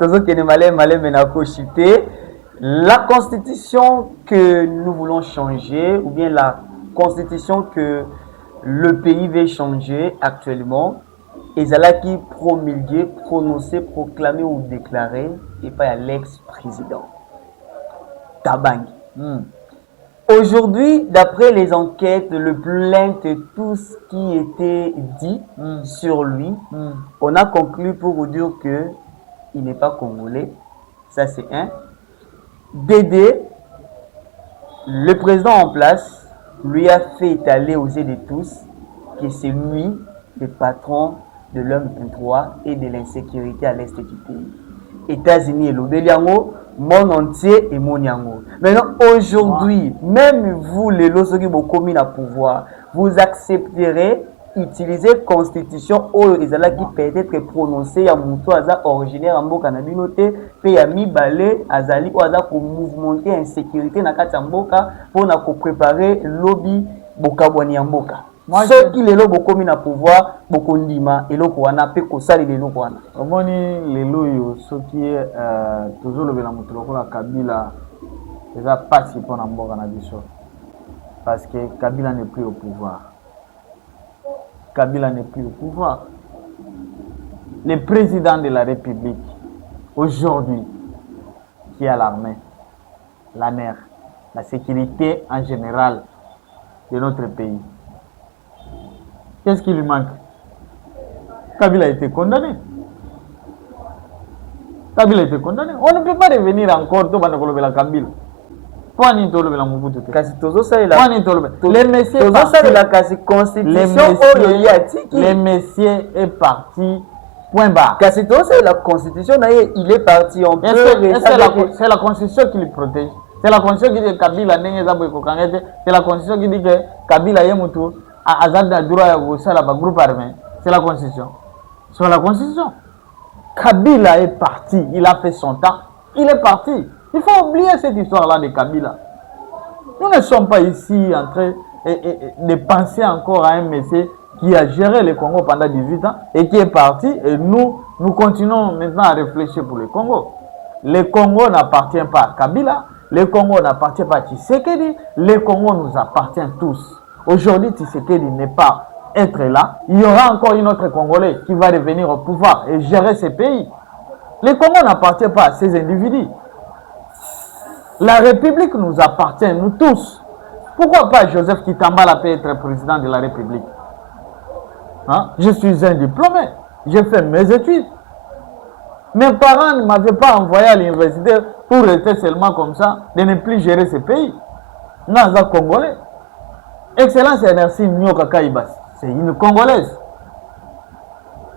La Constitution que nous voulons changer, ou bien la Constitution que le pays veut changer actuellement, ezalaki promulgué, prononcé, proclamé ou déclaré et pas à l'ex-président Tabangi. Aujourd'hui, d'après les enquêtes, le plainte et tout ce qui était dit sur lui, on a conclu pour vous dire que il n'est pas congolais. Ça c'est un. Dédé, le président en place, lui a fait étaler aux yeux de tous que c'est lui le patron de l'homme 23 et de l'insécurité à l'est du pays. États-Unis et l'Obéliango, monde entier et mon yango. Maintenant, aujourd'hui, même vous, les losoki bokomi na pouvoir, vous accepterez utiliser constitution ou ezala qui peut être prononcée à muto aza originaire en mboka na binote pe ya mibale azali ou aza ko mouvementer insécurité na kati ya mboka pour na ko préparer lobby bokabwani ya mboka. Ceux qui les lots bokomi na pouvoir bokondima eloko wana pe ko sali les lots wana. Omoni les lots ceux qui toujours le bela muto lokola Kabila eza pasi pour na mboka na biso parce que Kabila n'est plus au pouvoir. Kabila n'est plus au pouvoir. Le président de la République, aujourd'hui, qui a l'armée, la mer, la sécurité en général de notre pays, qu'est-ce qui lui manque? Kabila a été condamné. Kabila a été condamné. On ne peut pas revenir encore tout la Kabila. Les messieurs est parti. Point barre. La constitution, il est parti. C'est la constitution qui le protège. C'est la constitution qui dit que Kabila n'est pas. C'est la constitution qui dit que Kabila est mutu. Azad a droit à groupe armé. C'est la constitution. C'est la constitution. Kabila est parti. Il a fait son temps. Il est parti. Il faut oublier cette histoire-là de Kabila. Nous ne sommes pas ici en train de penser encore à un monsieur qui a géré le Congo pendant 18 ans et qui est parti. Et nous continuons maintenant à réfléchir pour le Congo. Le Congo n'appartient pas à Kabila. Le Congo n'appartient pas à Tshisekedi. Le Congo nous appartient tous. Aujourd'hui, Tshisekedi n'est pas être là. Il y aura encore une autre Congolais qui va revenir au pouvoir et gérer ce pays. Le Congo n'appartient pas à ces individus. La République nous appartient, nous tous. Pourquoi pas Joseph Kitambala peut être président de la République? Je suis un diplômé. J'ai fait mes études. Mes parents ne m'avaient pas envoyé à l'université pour rester seulement comme ça, de ne plus gérer ce pays. Naza Congolais. Excellence Enersi Nyoka Kaibas. C'est une Congolaise.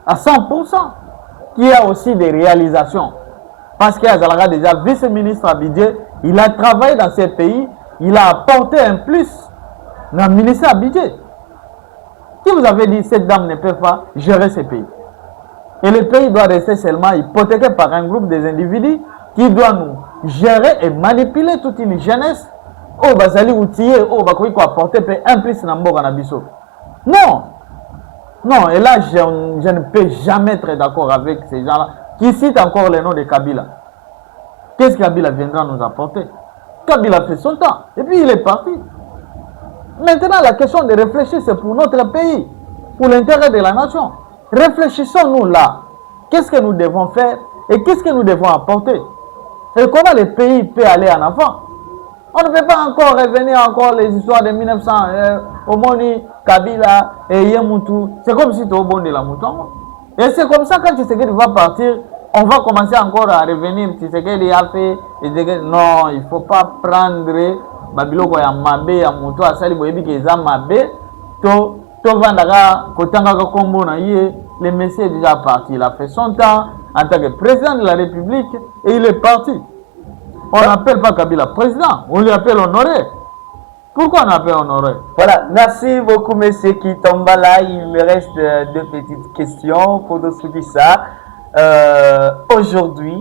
À 100%. Qui a aussi des réalisations. Parce qu'il y a déjà vice-ministre à Abidjan, il a travaillé dans ces pays, il a apporté un plus dans le ministère à Abidjan. Qui vous avait dit cette dame ne peut pas gérer ces pays? Et le pays doit rester seulement hypothéqué par un groupe des individus qui doit nous gérer et manipuler toute une jeunesse. Oh, Bazali outillé, oh, Bakoui quoi apporter un plus dans Mboka. Non! Non, et là, je ne peux jamais être d'accord avec ces gens-là qui citent encore le nom de Kabila. Qu'est-ce que Kabila viendra nous apporter? Kabila fait son temps, et puis il est parti. Maintenant, la question de réfléchir, c'est pour notre pays, pour l'intérêt de la nation. Réfléchissons-nous là. Qu'est-ce que nous devons faire et qu'est-ce que nous devons apporter? Et comment le pays peut aller en avant? On ne peut pas encore revenir encore les histoires de 1900, Omoni, Kabila et Yemutu. C'est comme si tu es au bon de la mouton. Et c'est comme ça quand Tshisekedi va partir, on va commencer encore à revenir. Tshisekedi a fait, non, il ne faut pas prendre Babiloko ya mabe ya mouton à sali boyebi ke za mabe to vandaka kotanga ka kombo na ye le monsieur est déjà parti. Il a fait son temps en tant que président de la République et il est parti. On n'appelle pas Kabila président, on lui appelle Honoré. Pourquoi on appelle Honoré? Voilà, merci beaucoup, M. Kitambala. Il me reste deux petites questions pour nous suivre ça. Aujourd'hui,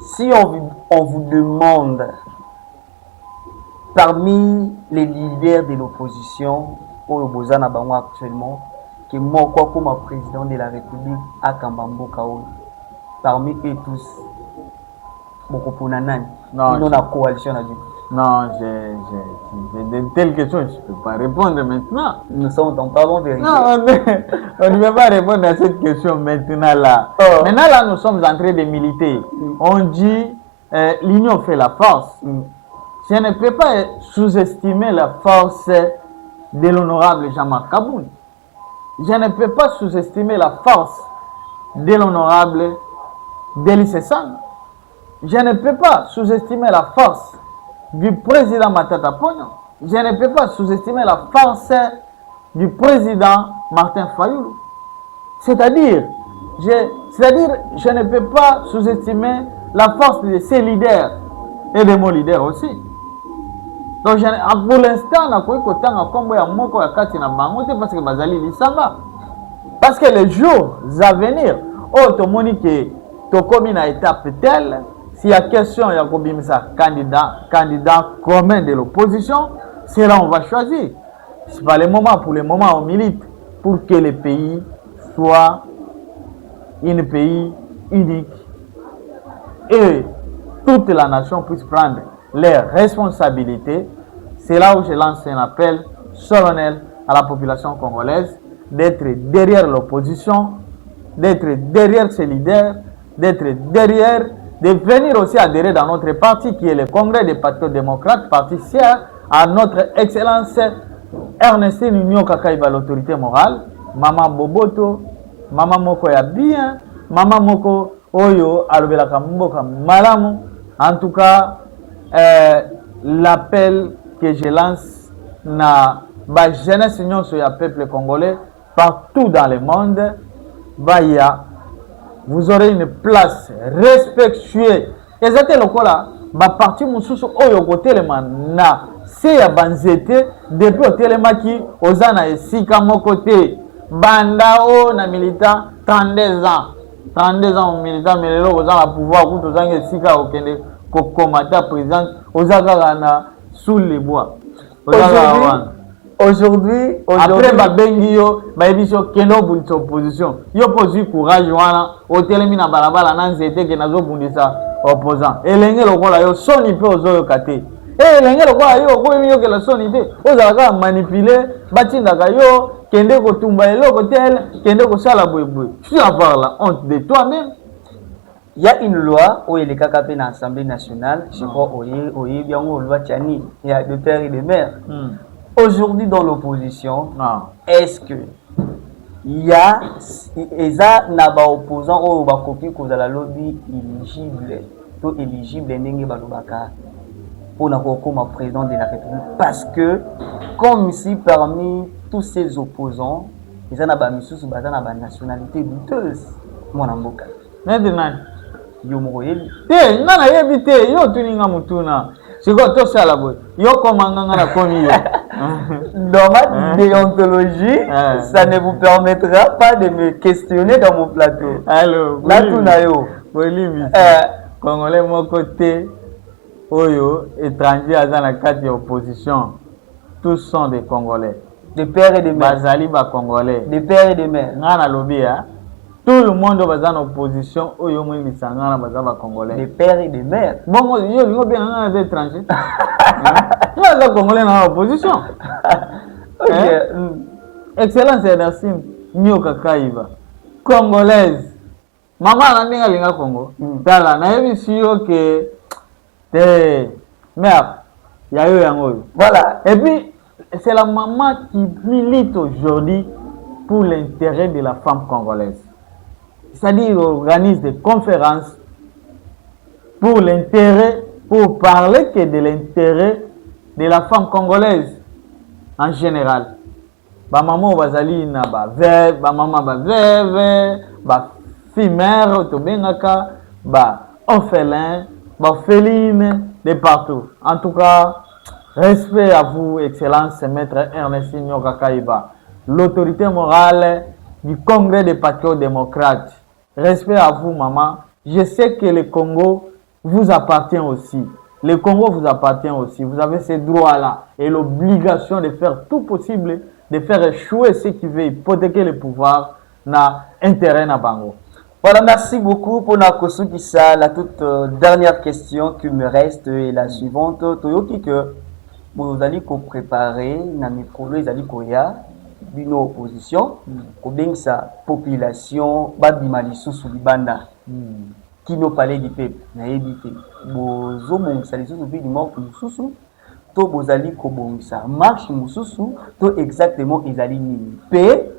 si on vous demande, parmi les leaders de l'opposition, au Bozana Bango actuellement, que moi, comme président de la République, à Kambambo Kaoul, parmi eux tous, Non, la coalition. Non, de telles questions, je ne peux pas répondre maintenant. Nous sommes en parlant vérité. Non, on ne peut pas répondre à cette question maintenant là. Maintenant là, nous sommes en train de militer. On dit l'union fait la force. Je ne peux pas sous-estimer la force de l'honorable Jean-Marc Kaboun. Je ne peux pas sous-estimer la force de l'honorable Deli Sessang. Je ne peux pas sous-estimer la force du président Matata Pogno. Je ne peux pas sous-estimer la force du président Martin Fayoulou. C'est-à-dire, je ne peux pas sous-estimer la force de ses leaders et de mon leader aussi. Donc, pour l'instant, parce que les jours à venir, comme une étape telle, s'il y a question, il y a candidat commun de l'opposition, c'est là on va choisir. C'est pas le moment, pour le moment, on milite pour que le pays soit un pays unique et toute la nation puisse prendre leurs responsabilités. C'est là où je lance un appel solennel à la population congolaise d'être derrière l'opposition, d'être derrière ses leaders, d'être derrière, de venir aussi adhérer dans notre parti qui est le Congrès des patriotes démocrates, parti cher à notre excellence Ernestine Union Kakaiba, l'autorité morale, Maman Boboto, Maman Moko ya bien, Maman Moko Oyo, Alobelaka Mboka Malamu. En tout cas, l'appel que je lance na ba jeunesse union sur le peuple congolais partout dans le monde, vous aurez une place respectueuse. Et c'était le cas ba parti mususu oyo kotelema na se ya banzete depuis otelemaki ozana esika moko te banda o na militant 32 ans militant mais lelo ozana pouvoir kuto zanga esika okende kokomata président ozaka na sous les bois. Aujourd'hui, après babengi yo bayebiso kendo bundisa opposition yo posi courage wana otelemi na balabala na nzete ke nazo bundisa opposant elenge lokola yo soni pe ozoyo kate elenge lokola yo ko yo ke la soni te ozalaka manipuler batindaka yo kende kotumba eloko tel kende kosala bwebwe. Tu en parles honte de toi-même. Il y a une loi où il est capable dans l'Assemblée nationale, je crois, il y a une loi Tchani, il y a de père et de mère. Aujourd'hui, dans l'opposition, est-ce que il y a des opposants ou des copies qui ont la lobby éligible pour le président de la République? Parce que, comme ici, parmi tous ces opposants, il y a des nationalités douteuses. Maintenant, yo mokoyebi te ngana yebi te yo tuninga mutuna siko to sala boy yo komanga na komi yo. Dans ma déontologie, ça ne vous permettra pas de me questionner dans mon plateau. Alors, là tout na yo Bolivie congolais mon côté oyo étranger à la carte d'opposition, tous sont des congolais, de père et de mère. Bazali ba congolais, de père et de mère. Ngana lobi ya tout le monde va en opposition au Yomo Misangana Bazava Congolais. Des pères et des mères. Bon, il y a bien des étrangers. Il y a des Congolais en opposition. Excellence Ernestine Nyoka Kaiba. Congolaise. Maman n'a pas linga Congo. Tala, na yebi siyo que merde, il y a eu un mot. Voilà. Et puis, c'est la maman qui milite aujourd'hui pour l'intérêt de la femme congolaise. C'est-à-dire, il organise des conférences pour l'intérêt, pour parler que de l'intérêt de la femme congolaise en général. ba maman bazali na ba veuve, ba maman ba veuve, ba fille mère to bengaka, ba orphelin, ba orpheline de partout. En tout cas, respect à vous, Excellence Maître Ernest Nyoka Kaiba, l'autorité morale du Congrès des patriotes démocrates. Respect à vous, maman. Je sais que le Congo vous appartient aussi. Le Congo vous appartient aussi. Vous avez ces droits-là et l'obligation de faire tout possible, de faire échouer ceux qui veulent hypothéquer le pouvoir na intérêt na bango. Voilà, merci beaucoup pour Nakosu Kissa. La toute dernière question qui me reste est la suivante. Toyoki que vous allez préparer na micro, vous allez koya une opposition, bien sa population, babimali sous libanda. Qui nous parlait du peuple, na évité. Bozo bongisa les sous du mort mususu, to bozali ko bongisa marche mususu, to exactement ezali nini. Pe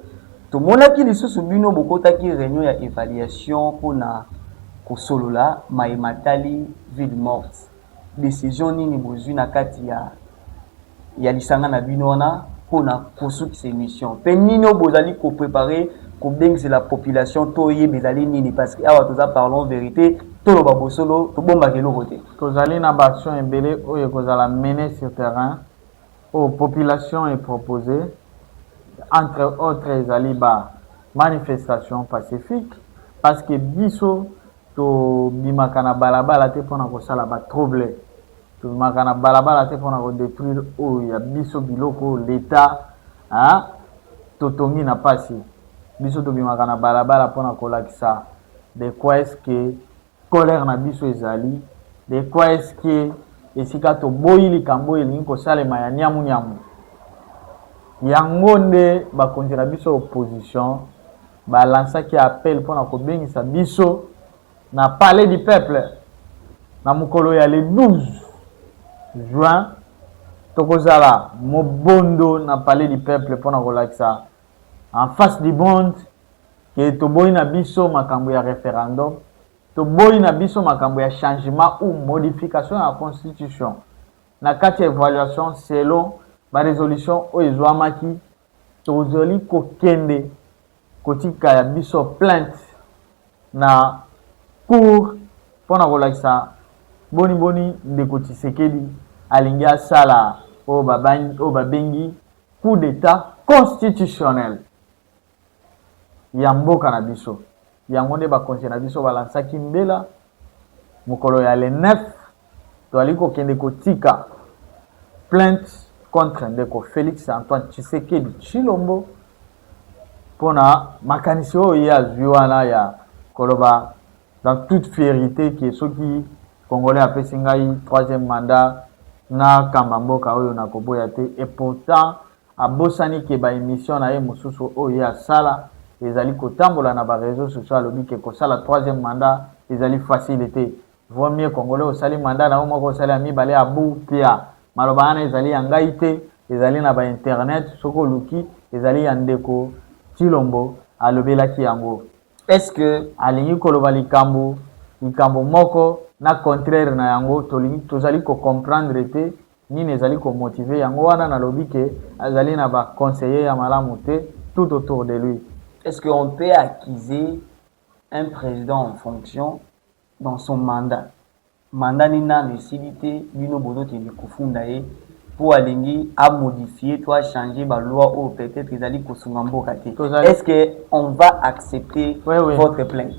to monaki les sous bino bokotaki réunion ya évaluation pour na ko solola maimatali ville morte. Décision nini bozui na kati ya lisanga na bino na pour na kosuki ces missions. Pe nino bozali ko préparer c'est la population toye bezali nini parce que awa toza parlons vérité to lo babosolo to bomba ke lo côté tozali na action ebele oyo kozala mener sur terrain aux population est proposé entre autres ezali ba manifestation pacifique parce que biso to bimaka na balabala te pona kosala ba trouble to bimaka na balabala te pona ko détruire oyo ya biso biloko l'état hein totongi na pasi biso tobimaka na balabala mpona kolakisa de quoi est-ce que colère na biso ezali de quoi est-ce que esika toboyi likambo elingi kosalema ya nyamu yango nde bakonzi na biso opposition balansaki appel mpona kobengisa biso na palais du peuple na mokolo ya le 12 juin tokozala mobondo na palais du peuple mpona kolakisa en face du monde que toboyi na biso makambo ya référendum toboyi na biso makambo ya changement ou modification ya constitution na kati ya évaluation selon ba résolution oyo ezwamaki tozali kokende kotika ya biso plainte na cour mpona kolakisa boni ndeko Tshisekedi alingi asala oyo babengi coup d'état constitutionnel ya mboka na biso yango nde bakonzi na biso balansaki mbela mokolo ya le 9 toali kokende kotika plainte contre ndeko Félix Antoine Tshisekedi Tshilombo mpona makanisi oyo ye azwi wana ya koloba dans toute fierté ke soki congolais apesi ngai 3e mandat na kamba mboka oyo nakoboya te et pourtant abosani ke baémission na ye mosusu oyo ye asala ezali kotambola na ba réseaux sociaux alobi ke kosala 3e mandat ezali facile te vaut mieux congolais osali mandat na yo moko osali ya mibale ya bupia maloba wana ezali ya ngai te ezali na ba internet soki oluki ezali ya ndeko Tshilombo alobelaki yango est-ce que alingi koloba likambo moko na contraire na yango tozali comprendre te nini ezali motiver yango wana nalobi ke azali na ba conseiller ya malamu te tout autour de lui. Est-ce qu'on peut accuser un président en fonction dans son mandat? Mandat nina nécessité bino bozo tene kofundaye pour alingi à modifier, toi changer la loi ou peut-être ils allaient kosunga mboka te. Est-ce que on va accepter votre plainte?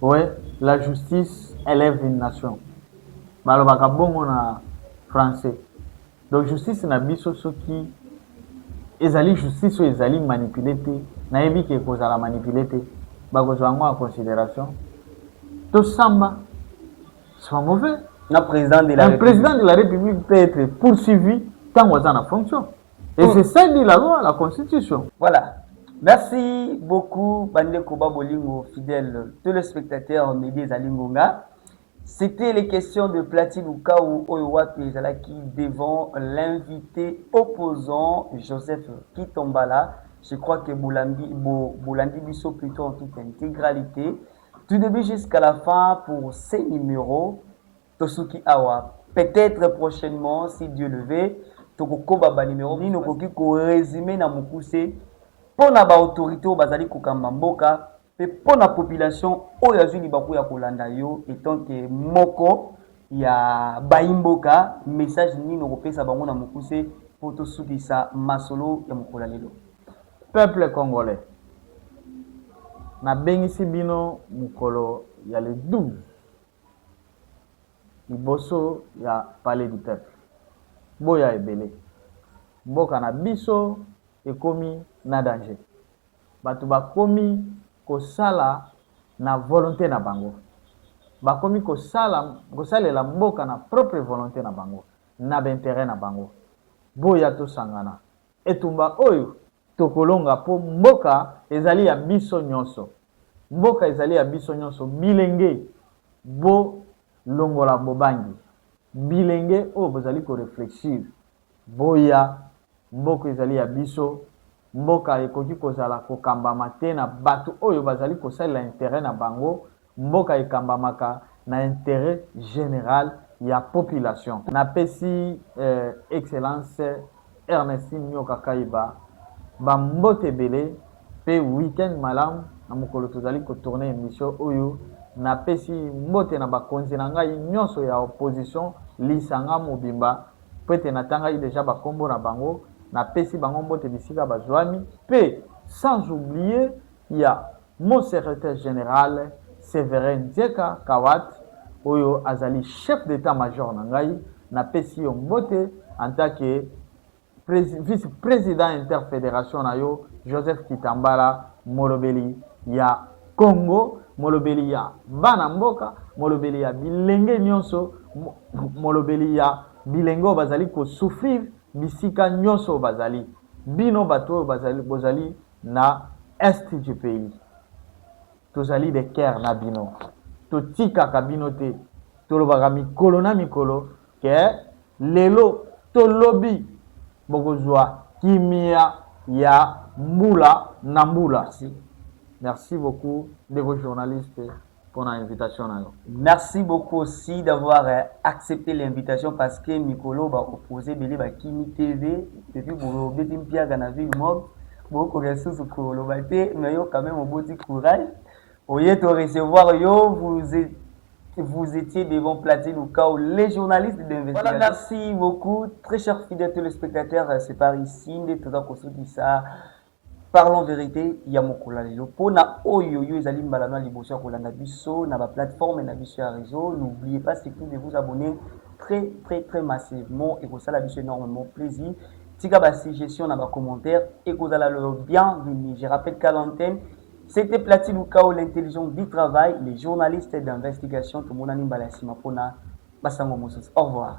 Oui, la justice élève une nation. Balobaka bongo na français. Donc justice na biso soki ezali justice ou ezali manipulé te nayebi ke kozala manipulé te bakozwa yango en considération tosamba c'est pas mauvais. Un président de la République peut être poursuivi tant qu'on est en fonction et c'est ça dit la loi, la constitution. Voilà, merci beaucoup Bandeko Babolingo, fidèles téléspectateurs Médias Alingonga. C'était les questions de Platine Oukaou Oyowatu Ezalaki devant l'invité opposant Joseph Kitombala. Je crois que Boulandi Bisso plutôt en toute intégralité. Du début jusqu'à la fin pour ces numéros. Tosuki Awa. Peut-être prochainement, si Dieu le veut, tokokoba ba numéro nini okoki ko résumer na mokuse pona ba autorité bazali kokamba mboka pe pona population oyo azwi libaku ya kolanda yo etant que moko ya baimboka message nini okopesa bango na mokuse po tosukisa masolo ya mokolo lelo. Peuple congolais, na bengisi bino mokolo ya le 12 liboso ya palais du peuple. Boya ebele. Mboka na biso ekomi na danger. Bato bakomi kosala na volonté na bango. Bakomi kosalela mboka na propre volonté na bango, na bintérêt na bango. Boya to sangana. Etumba oyo tokolonga po mboka ezali ya biso nyonso. Mboka ezali ya biso nyonso bilenge bo longola bobangi. Bilenge oyo bozali ko réfléchir. Boya mboka ezali ya biso, mboka ekoki kozala kokambama te na bato oyo bazali kosalela intérêt na bango, mboka ekambamaka na intérêt général ya population. Napesi excellence Ernestine Nyoka Kaiba ba mbote ebele pe weekend malamu na mokolo tozali kotourne émission oyo. Napesi mbote na bakonzi na ngai nyonso ya opposition lisanga mobimba pete natangai déjà bakombo na bango. Napesi bango mbote bisika bazwami pe sans oublier ya mon secrétaire général Séverin Nzeka Kawat oyo azali chef d'état-major na ngai. Napesi yo mbote en tant que vice-président interfédération na yo Joseph Kitambala, molobeli ya Congo, molobeli ya bana mboka, molobeli ya bilenge nyonso, molobeli ya bilengo bazali ko souffrir bisika nyonso bazali. Bino bato bazali na est du pays. Tozali de cœur na bino. Totika kabino te. Tolobaka mikolo na mikolo ke lelo tolobi bokozwa kimia ya mbula na mbula. Merci beaucoup de vos journalistes pour l'invitation. Merci beaucoup aussi d'avoir accepté l'invitation parce que Mikolo va opposer Bélé Bakimi TV depuis Bolo Betimpia Ganavi Mob. Beaucoup de ressources pour le bâté, mais yo quand même un beau petit courage. Au lieu de recevoir yo, vous étiez devant platine au cas où les journalistes d'investigation. Voilà, merci beaucoup. Très chers fidèles téléspectateurs, c'est par ici, de tout ça. Parlons vérité, il y a mon collègue. Pour na oyo yo ezali mbalano liboso ya kolanda biso na ba plateforme na biso ya réseau, n'oubliez pas surtout de vous abonner très massivement et que ça la biso énormément plaisir. Tika ba suggestion na ba commentaire et que vous allez le bienvenue. Je rappelle qu'à l'antenne, c'était Platine Ukao, l'intelligence du travail, les journalistes d'investigation, tout le monde a nimbala sima pona basango mosos. Au revoir.